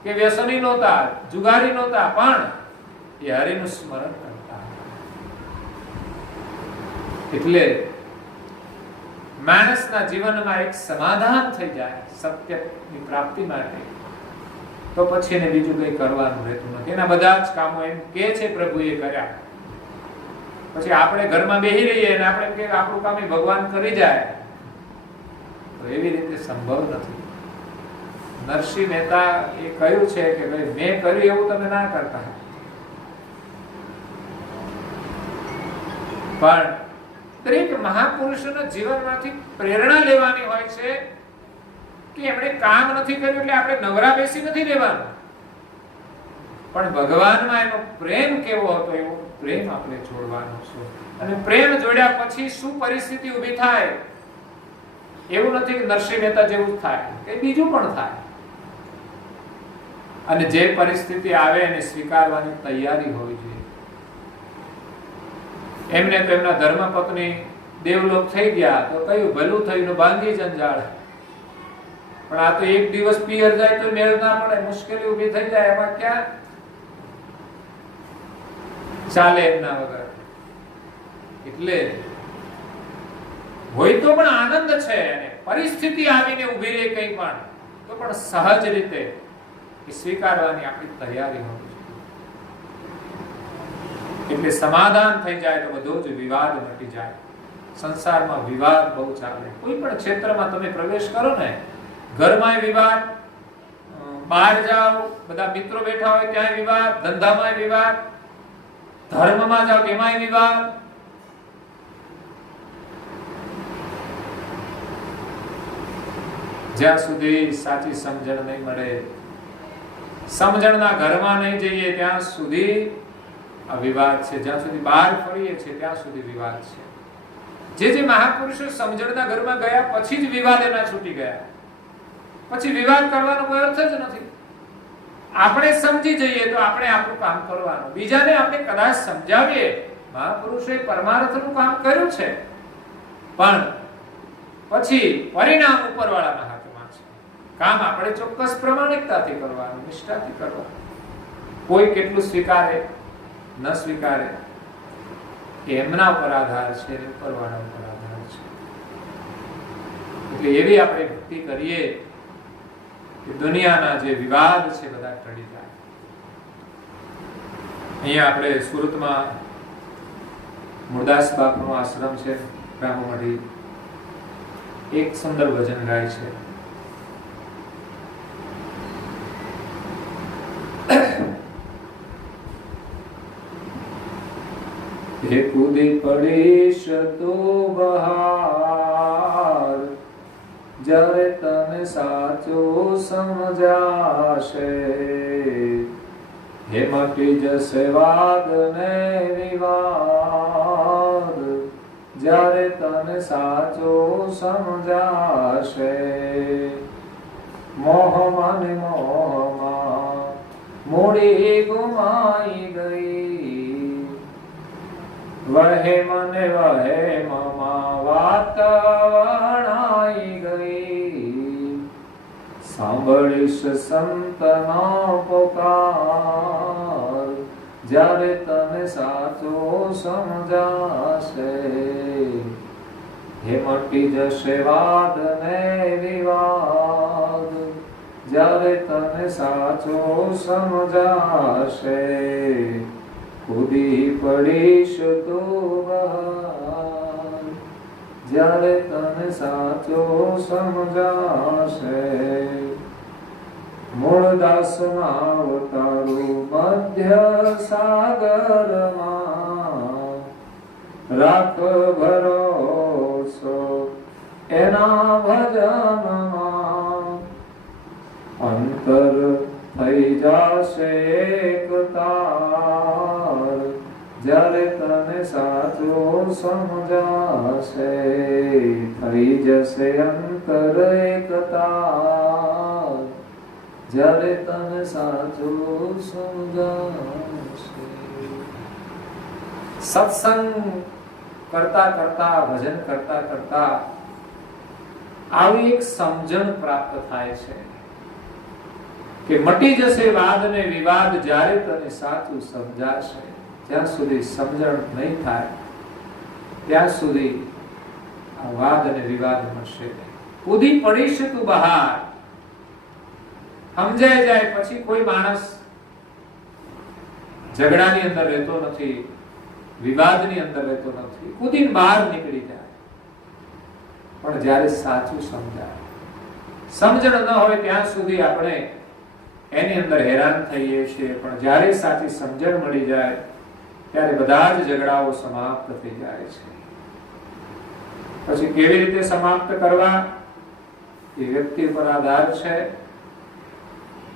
કે વ્યસની નહોતા, જુગારી નહોતા, પણ એ હરિનું સ્મરણ કરતા. એટલે માણસના જીવનમાં એક સમાધાન થઈ જાય સત્યની પ્રાપ્તિ માટે, તો પછી એને બીજું કંઈ કરવાનું રહેતું નથી. એના બધા જ કામો એમ કે છે પ્રભુએ કર્યા. પછી આપણે ઘરમાં બેહી રહીએ અને આપણે એમ કે આપણું કામ ભગવાન કરી જાય, તો એવી રીતે સંભવ નથી. નરસિંહ મહેતા એ કહ્યું છે કે ભાઈ મેં કર્યું એવું તમે ના કરતા. પણ દરેક મહાપુરુષોના જીવનમાંથી પ્રેરણા લેવાની હોય છે કે એમણે કામ નથી કર્યું એટલે આપણે નવરા બેસી નથી રહેવાનું, પણ ભગવાનમાં એનો પ્રેમ કેવો હતો એવો પ્રેમ આપણે જોડવાનો છે. અને પ્રેમ જોડ્યા પછી શું પરિસ્થિતિ ઊભી થાય એવું નથી કે નરસિંહ મહેતા જેવું થાય, કે બીજું પણ થાય. અને જે પરિસ્થિતિ આવે એને સ્વીકારવાની તૈયારી હોવી જોઈએ. એમને તો એમના ધર્મપત્ની દેવલોક થઈ ગયા તો કયું ભલું થયું, ભાંગી જંજાળ. પણ આ તો એક દિવસ પિયર જાય તો મેળ ના પડે, મુશ્કેલી ઊભી થઈ જાય, એમાં ક્યાં ચાલે એમના વગર. એટલે હોય તો પણ આનંદ છે, અને પરિસ્થિતિ આવીને ઊભી રહે કંઈ પણ, તો પણ સહજ રીતે સ્વીકારવાની આપણી તૈયારી હોવી જોઈએ. એટલે સમાધાન થઈ જાય તો બધો જ વિવાદ મટી જાય. સંસારમાં વિવાદ બહુ ચાલે. કોઈ પણ ક્ષેત્રમાં તમે પ્રવેશ કરો ને, ઘરમાં વિવાદ, બહાર જાઓ બધા મિત્રો બેઠા હોય ત્યાં વિવાદ, ધંધામાં વિવાદ, ધર્મમાં જાઓ એમાંય વિવાદ. જ્યાં સુધી સાચી સમજણ નહીં મળે, સમજણના ઘરમાં નહીં જઈએ ત્યાં સુધી આ વિવાદ છે. જ્યાં સુધી બહાર ફરીએ છીએ ત્યાં સુધી વિવાદ છે. જે મહાપુરુષો સમજણના ઘરમાં ગયા પછી જ વિવાદ એના છૂટી ગયા. પછી વિવાદ કરવાનો કોઈ અર્થ જ નથી. આપણે સમજી જઈએ તો આપણે આપણું કામ કરવાનું, બીજાને આપણે કદાચ સમજાવીએ. મહાપુરુષોએ પરમાર્થનું કામ કર્યું છે, પણ પછી પરિણામ ઉપરવાળાના હાથમાં છે. કામ આપણે ચોક્કસ પ્રમાણિકતાથી કરવાનું, નિષ્ઠાથી કરવાનું. કોઈ કેટલું સ્વીકારે ન સ્વીકારે એમના ઉપર આધાર છે, ઉપરવાળા ઉપર આધાર છે. એટલે એવી આપણે ભક્તિ કરીએ કે દુનિયાના જે વિવાદ છે બધા ટળી જાય. અહીંયા આપણે સુરતમાં મુરદાસ બાપનો આશ્રમ છે, બ્રાહ્મણી, એક સુંદર ભજન ગાય છે. હે કૂદી પડીશ તો બહાર, જ્યારે તને સાચો સમજાશે. હે મટી જશે વાદ ને વિવાદ, જ્યારે તને સાચો સમજાશે. મોહમાં ને મોહમાં મૂડી ગુમાઈ ગઈ, વહે મને વહે મમા વાતાવરણ સાંભળીશ સંતનો પોકાર, જ્યારે તને સાચો સમજાશે. હે મટી જશે વાદ ને વિવાદ, જ્યારે તને સાચો સમજાશે. કૂદી પડીશ તું બહાર, જ્યારે તને સાચો સમજાશે. મૂળ દાસમાં અવતારું મધ્ય સાગરમાં, રાખ ભરોસો એના ભજનમાં. અંતર થઈ જશે એક તાર, જ્યારે તને સાચો સમજાશે. થઈ જશે અંતર એક તાર, જ્યારે તને સાચો સમજાશે. સત્સંગ કરતા કરતા, ભજન કરતા કરતા આવી એક સમજણ પ્રાપ્ત થાય છે કે મટી જશે વાદ ને વિવાદ, જ્યારે તને સાચું સમજાશે. જ્યાં સુધી સમજણ નહીં થાય ત્યાં સુધી આ વાદ અને વિવાદ મળશે નહીં. કૂદી પડીશ તું બહાર, સમજાય જાય પછી કોઈ માણસ ઝઘડાની અંદર રહેતો નથી, વિવાદની અંદર રહેતો નથી, કૂદીને બહાર નીકળી જાય. પણ જ્યારે સાચું સમજાય, સમજણ ન હોય ત્યાં સુધી આપણે એની અંદર હેરાન થઈએ છીએ. પણ જ્યારે સાચી સમજણ મળી જાય ત્યારે બધા જ ઝઘડાઓ સમાપ્ત થઈ જાય છે. પછી કેવી રીતે સમાપ્ત કરવા એ વ્યક્તિ પર આધાર છે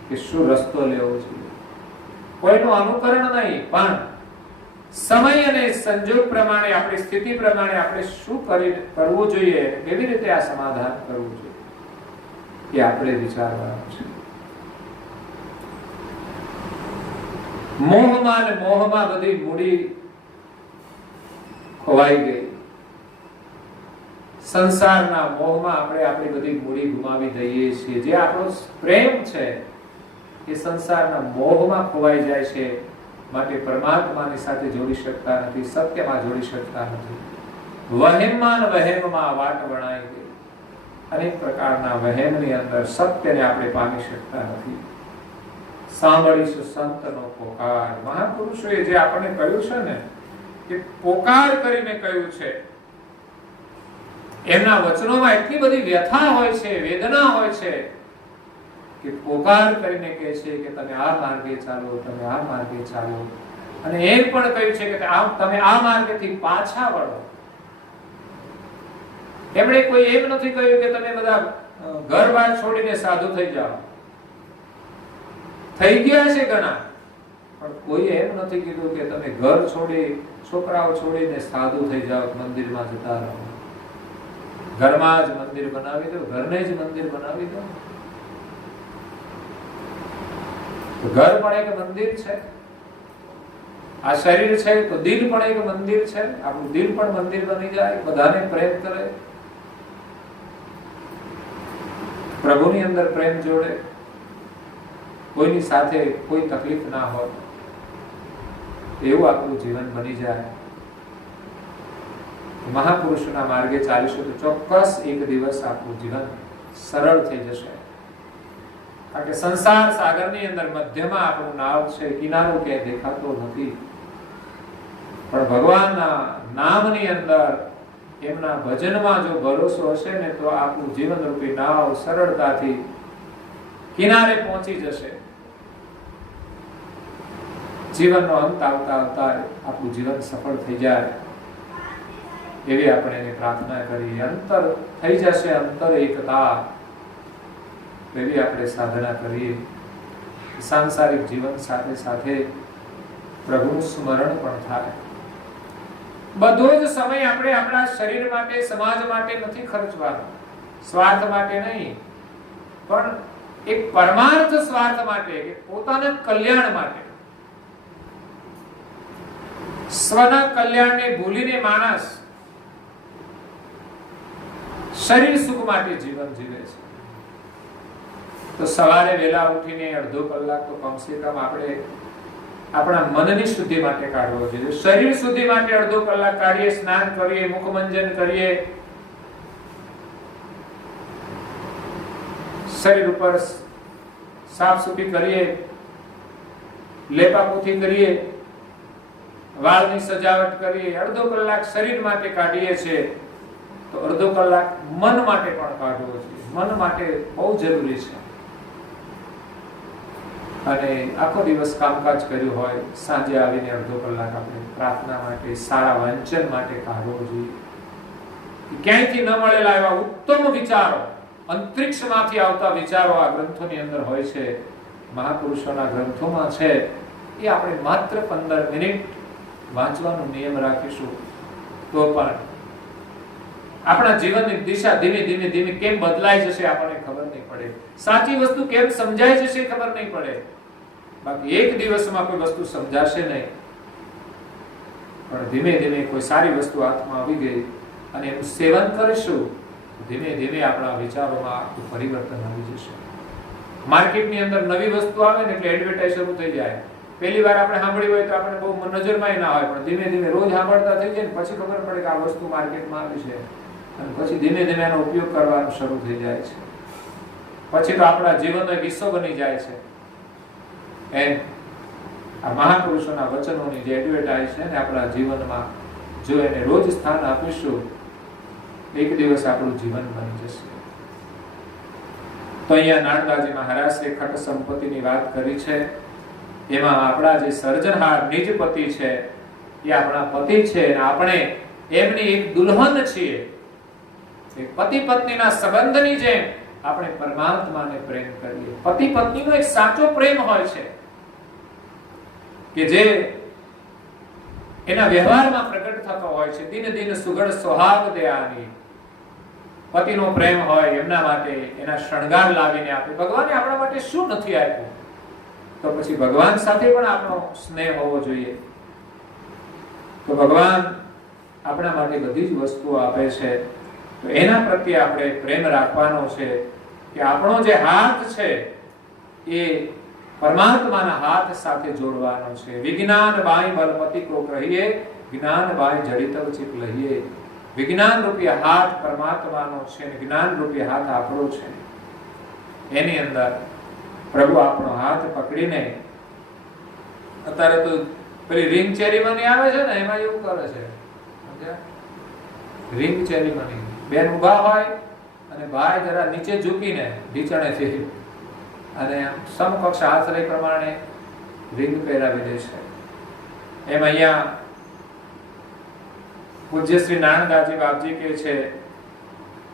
કે શું રસ્તો લેવો જોઈએ. કોઈનું અનુકરણ નહીં, પણ સમય અને સંજોગ પ્રમાણે, આપણી સ્થિતિ પ્રમાણે આપણે શું કરવું જોઈએ, કેવી રીતે આ સમાધાન કરવું જોઈએ એ આપણે વિચારવાનું છે. મોહમાં ને મોહમાં બધી મૂડી ખોવાઈ ગઈ. સંસારના મોહમાં આપણે આપણી બધી મૂડી ગુમાવી દઈએ છીએ. જે આપણો પ્રેમ છે એ સંસારના મોહમાં ખોવાઈ જાય છે. માટે પરમાત્માની સાથે જોડી શકતા નથી, સત્યમાં જોડી શકતા નથી. વહેમમાં ને વહેમમાં વાટ વણાઈ ગઈ. અનેક પ્રકારના વહેમની અંદર સત્યને આપણે પામી શકતા નથી. સાંભળીશું સંતનો પોકાર. મહાપુરુષોએ જે આપણને કહ્યું છે ને, કે પોકાર કરીને કહ્યું છે, એમના વચનોમાં એટલી બધી વ્યથા હોય છે, વેદના હોય છે કે પોકાર કરીને કહે છે કે તમે આ માર્ગે ચાલો, તમે આ માર્ગે ચાલો. અને એમ પણ કહ્યું છે કે તમે આ માર્ગેથી પાછા વળો. એમણે કોઈ એમ નથી કહ્યું કે તમે બધા ઘર બાર છોડીને સાધુ થઈ જાઓ. થઈ ગયા છે ઘણા, પણ કોઈ એમ નથી કીધું કે તમે ઘર છોડી, છોકરાઓ છોડીને સાધુ થઈ જાઓ, મંદિરમાં જતા રહો. ઘરમાં જ મંદિર બનાવી દો, ઘરને જ મંદિર બનાવી દો. ઘર પણ એક મંદિર છે, આ શરીર છે તો દિલ પણ એક મંદિર છે. આપણું દિલ પણ મંદિર બની જાય, બધાને પ્રેમ કરે, પ્રભુની અંદર પ્રેમ જોડે, કોઈની સાથે કોઈ તકલીફ ના હોય, એવું આપણું જીવન બની જાય. મહાપુરુષોના માર્ગે ચાલીશું તો ચોક્કસ એક દિવસ આપણું જીવન સરળ થઈ જશે. કારણ કે સંસાર સાગરની અંદર મધ્યમાં આપણું નાવ છે, કિનારો ક્યાંય દેખાતો નથી. પણ ભગવાનના નામની અંદર, એમના ભજનમાં જો ભરોસો હશે ને, તો આપણું જીવન રૂપી નાવ સરળતાથી કિનારે પહોંચી જશે. જીવનનો અંત આવતા આવતા આપણું જીવન સફળ થઈ જાય એવી આપણે એની પ્રાર્થના કરીએ. અંતર થઈ જશે, અંતર એકતા, એવી આપણે સાધના કરીએ. સાંસારિક જીવન સાથે સાથે પ્રભુનું સ્મરણ પણ થાય. બધો જ સમય આપણે આપણા શરીર માટે, સમાજ માટે નથી ખર્ચવાનો, સ્વાર્થ માટે નહીં, પણ એક પરમાર્થ સ્વાર્થ માટે, કે પોતાના કલ્યાણ માટે. સ્વના કલ્યાણને ભૂલીને માણસ શરીર સુખ માટે જીવન જીવે છે. તો સવારે વહેલા ઉઠીને અડધો કલાક તો કમસે કમ આપણે આપણા મનની શુદ્ધિ માટે કાઢવો જોઈએ. શરીર શુદ્ધિ માટે અડધો કલાક કાઢીએ, સ્નાન કરીએ, મુખમંજન કરીએ, શરીર ઉપર સાફ સફાઈ કરીએ, લેપાપોથી કરીએ, વાળની સજાવટ કરીએ, અડધો કલાક શરીર માટે કાઢીએ છીએ, તો અડધો કલાક મન માટે પણ કાઢવો જોઈએ. મન માટે બહુ જરૂરી છે. અને આખો દિવસ કામકાજ કર્યું હોય, સાંજે આવીને અડધો કલાક આપણે પ્રાર્થના માટે, સારા વાંચન માટે કાઢવો જોઈએ. ક્યાંયથી ન મળેલા એવા ઉત્તમ વિચારો, અંતરિક્ષમાંથી આવતા વિચારો આ ગ્રંથોની અંદર હોય છે, મહાપુરુષોના ગ્રંથોમાં છે. એ આપણે માત્ર 15 મિનિટ વાંચવાનો નિયમ રાખીશું તો પણ આપણા જીવનની દિશા ધીમે ધીમે ધીમે કેમ બદલાઈ જશે આપણને ખબર નહીં પડે. સાચી વસ્તુ કેમ સમજાઈ જશે ખબર નહીં પડે. બાકી એક દિવસમાં કોઈ વસ્તુ સમજાશે નહીં, પણ ધીમે ધીમે કોઈ સારી વસ્તુ હાથમાં આવી ગઈ અને એનું સેવન કરીશું, ધીમે ધીમે આપણા વિચારોમાં પરિવર્તન આવી જશે. માર્કેટની અંદર નવી વસ્તુ આવે ને એટલે એડવર્ટાઇઝ શરૂ થઈ જાય. પહેલી વાર આપણે સાંભળી હોય તો આપણે બહુ નજરમાં ના હોય, પણ ધીમે ધીમે રોજ સાંભળતા થઈ જાય ને પછી ખબર પડે કે આ વસ્તુ માર્કેટમાં આવી છે, અને પછી ધીમે ધીમે એનો ઉપયોગ કરવાનો શરૂ થઈ જાય છે. પછી તો આપણા જીવનનો એક હિસ્સો બની જાય છે. એમ આ મહાપુરુષોના વચનોની જે એડવર્ટાઇઝ છે ને આપણા જીવનમાં, જો એને રોજ સ્થાન આપીશું, એક દિવસ આપણું જીવન બની જશે. તો અહીંયા નારદાજી મહારાજે ખટ સંપત્તિની વાત કરી છે. એમાં આપણા જે સર્જનહાર નિજ પતિ છે એ આપણા પતિ છે, અને આપણે એમની એક દુલ્હન છીએ. પતિ પત્નીના સંબંધની જેમ આપણે પરમાત્માને પ્રેમ કરીએ. પતિ પત્નીનો એક સાચો પ્રેમ હોય છે કે જે એના વ્યવહારમાં પ્રગટ થતો હોય છે. દિન દિન સુગડ સોહાગ દયાની. પતિનો પ્રેમ હોય એમના માટે એના શણગાર લાવીને આપે. ભગવાને આપણા માટે શું નથી આપ્યું, તો પછી ભગવાન સાથે પણ આપણો સ્નેહ હોવો જોઈએ. તો ભગવાન આપણા માટે બધી જ વસ્તુઓ આપે છે, તો એના પ્રત્યે આપણે પ્રેમ રાખવાનો છે કે આપણો જે હાથ છે એ પરમાત્માના હાથ સાથે જોડવાનો છે. વિજ્ઞાન બાઈ બલપતિ કો કહીએ, જ્ઞાન બાઈ જડિતવ ચિત લહીએ. વિજ્ઞાન રૂપી હાથ પરમાત્માનો છે, જ્ઞાન રૂપી હાથ આપણો છે. એની અંદર પ્રભુ આપણો હાથ પકડીને, અત્યારે તો પેલી રિંગ સેરેમની આવે છે ને, એમાં એવું કરે છે, સમજ્યા? રિંગ સેરેમની, બેન ઊભા હોય અને ભાઈ જરા નીચે ઝૂકીને ઢીચણેથી અને સમકક્ષ હાથ લઈ પ્રમાણે રિંગ પહેરાવી દે છે. એમ અહીંયા પૂજ્ય શ્રી નાનદાજી બાપજી કહે છે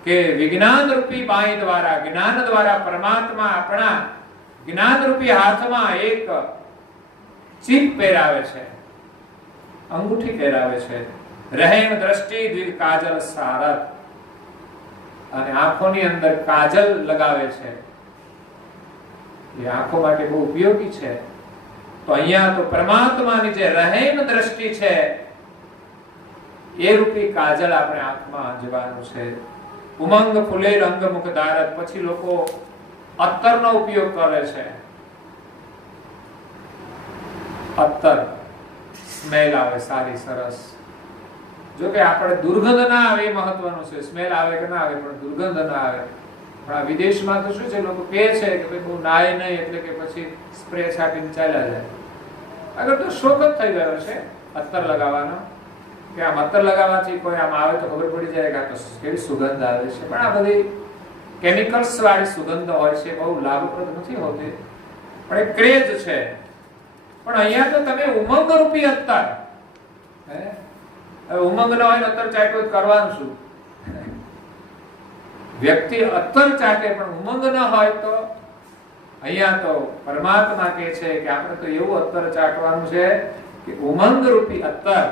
કે વિજ્ઞાન રૂપી બાઈ દ્વારા, જ્ઞાન દ્વારા પરમાત્મા આપણા જ્ઞાન રૂપી હાથમાં એક ચીપ પહેરાવે છે, અંગૂઠી પહેરાવે છે. રહેમ દ્રષ્ટિ દ્વિ કાજલ સારત, અને આંખોની અંદર કાજલ લગાવે છે. એ આંખો માટે બહુ ઉપયોગી છે. તો અહીંયા તો પરમાત્માની જે રહેમ દ્રષ્ટિ છે એ રૂપી કાજલ આપણે આંખમાં આંજવાનું છે. ઉમંગ ફૂલે રંગ મુખ ધારત. પછી લોકો અત્તરનો ઉપયોગ કરે છે. અત્તર સ્મેલ આવે સારી સરસ. જો કે આપણે દુર્ગંધ ના આવે એ મહત્વનું છે. સ્મેલ આવે કે ના આવે પણ દુર્ગંધ ના આવે. પણ આ વિદેશમાં તો શું છે, લોકો કહે છે કે ભાઈ બહુ નાય નહીં, એટલે કે પછી સ્પ્રે છાંટીને ચાલ્યા જાય. આગળ તો શોખ જ થઈ ગયો છે અત્તર લગાવવાનો, કે આમ અત્તર લગાવવાથી કોઈ આમ આવે તો ખબર પડી જાય કે આ તો કેવી સુગંધ આવે છે. પણ આ બધી કેમિકલ્સ વાળી સુગંધ હોય છે, બહુ લાભપ્રદ નથી હોતી, પણ એક ક્રેઝ છે. પણ અહીંયા તો તમે ઉમંગ રૂપી અત્તર, હવે ઉમંગ ન હોય અત્તર ચાટ્યું કરવાનું શું? વ્યક્તિ અત્તર ચાટે પણ ઉમંગ ન હોય તો અહીંયા તો પરમાત્મા કહે છે કે આપણે તો એવું અત્તર ચાટવાનું છે કે ઉમંગ રૂપી અત્તર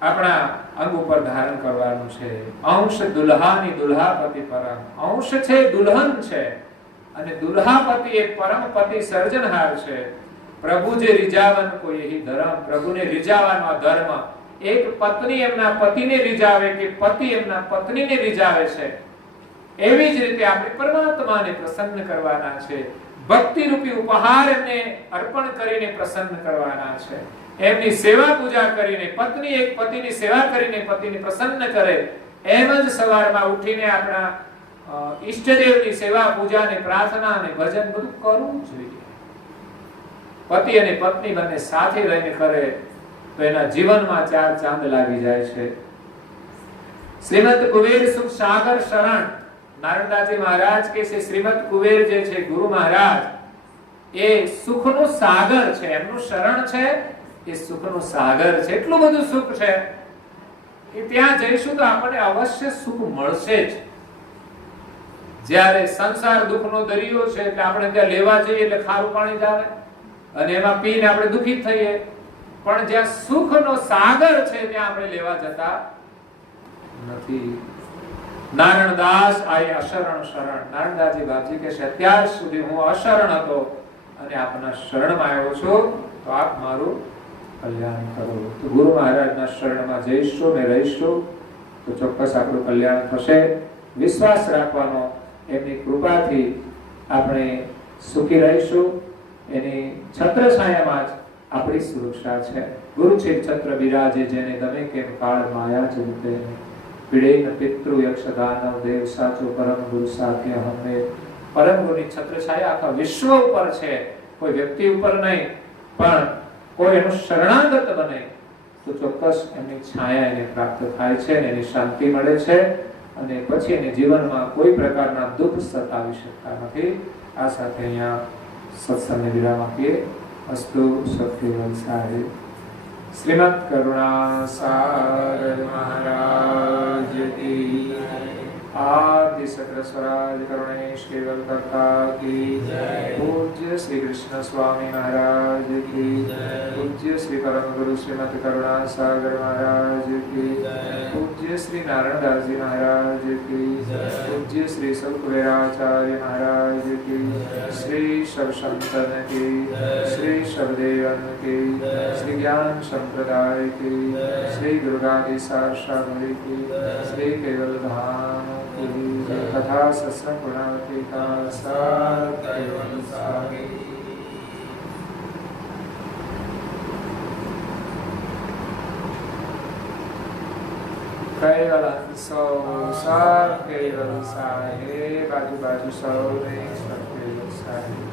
આપણા અંગ ઉપર ધારણ કરવાનું છે. અંશ દુલ્હાની દુલ્હાપતિ પરમ. અંશ છે દુલ્હન છે, અને દુલ્હાપતિ એ પરમ પતિ સર્જનહાર છે. પ્રભુ જે રીજાવન કોઈ એહી ધર્મ. પ્રભુને રીજાવાનો ધર્મ. એક પત્ની એમના પતિને રીજાવે કે પતિ એમના પત્નીને રીજાવે છે, એવી જ રીતે આપણે પરમાત્માને પ્રસન્ન કરવાના છે. ભક્તિ રૂપી ઉપહાર એમને અર્પણ કરીને પ્રસન્ન કરવાના છે. એમની સેવા પૂજા કરીને, પત્ની એક પતિની સેવા કરીને પતિને પ્રસન્ન કરે એમ જ સવારમાં ઉઠીને આપણા ઈષ્ટદેવની સેવા પૂજા ને પ્રાર્થના ને ભજન બધું કરવું જોઈએ. પતિ અને પત્ની બંને સાથે રહીને કરે તો એના જીવનમાં 4 ચાંદ લાગી જાય છે. શ્રીમદ કુબેર સુખ સાગર શરણ, નારણદાસજી મહારાજ કે છે શ્રીમદ કુબેર જે છે ગુરુ મહારાજ એ સુખનો સાગર છે. એમનું શરણ છે એ સુખનો સાગર છે. એટલું બધું સુખ છે કે ત્યાં જઈશું તો આપણને અવશ્ય સુખ મળશે જ. જ્યારે સંસાર દુઃખનો દરિયો છે એટલે આપણે ત્યાં લેવા જઈએ એટલે ખારું પાણી જ આવે અને એમાં પીને આપણે દુઃખિત થઈએ. પણ જ્યાં સુખનો સાગર છે ત્યાં આપણે લેવા જતા નથી. નારણદાસ આય અશરણ શરણ. નારણદાસજી બાપજી કહે છે અત્યાર સુધી હું અશરણ હતો અને આપના શરણમાં આવ્યો છું તો આપ મારું કલ્યાણ કરો. તો ગુરુ મહારાજના શરણમાં જઈશું ને રહીશું તો ચોક્કસ આપણું કલ્યાણ થશે. વિશ્વાસ રાખવાનો, એમની કૃપાથી આપણે સુખી રહીશું. એની છત્રછાયામાં જ આપણી સુરક્ષા છે. ગુરુ છે છત્ર બિરાજે જેને ગમે કેમ કાળ માયા ચૂતે, પીડે પિતૃ યક્ષ દાનવ દેવ સાચો પરમ ગુરુ સાથે હમે. પરમ ગુરુની છત્રછાયા આખા વિશ્વ ઉપર છે, કોઈ વ્યક્તિ ઉપર નહીં. પણ કોઈ એનું શરણાગત બને તો ચોક્કસ એમની છાયા એને પ્રાપ્ત થાય છે અને એની શાંતિ મળે છે અને પછી એને જીવનમાં કોઈ પ્રકારના દુઃખ સતાવી શકતા નથી. આ સાથે અહીંયા સત્સંગને વિરામ આપીએ. અસ્તુ સત્યવલ સાહેબ. શ્રીમદ કરુણા સાગર મહારાજ કી આદિ સકલ સ્વરાજ કરુણેશ કેવલ કરતા કી જય. પૂજ્ય શ્રી કૃષ્ણ સ્વામી મહારાજ કી જય. પૂજ્ય શ્રી પરમ ગુરુ શ્રીમદ કરુણા સાગર મહારાજ કી જય. પૂજ્ય શ્રી નારણદાસજી મહારાજ કી જય. પૂજ્ય શ્રી સૌકુબેરાચાર્ય મહારાજ કી જય. શ્રી શિવશંકર કી જય. શ્રી શિવદેવન કી જય. શ્રી જ્ઞાન સંપ્રદાય કી જય. શ્રી दुर्गादी सारसावली की श्री केवल धाम की कथा सत्संग गुणावती का सार केवल सागी. केवल सौ सार केवल साहे बाजू बाजू सौ ने सब केवल साहे.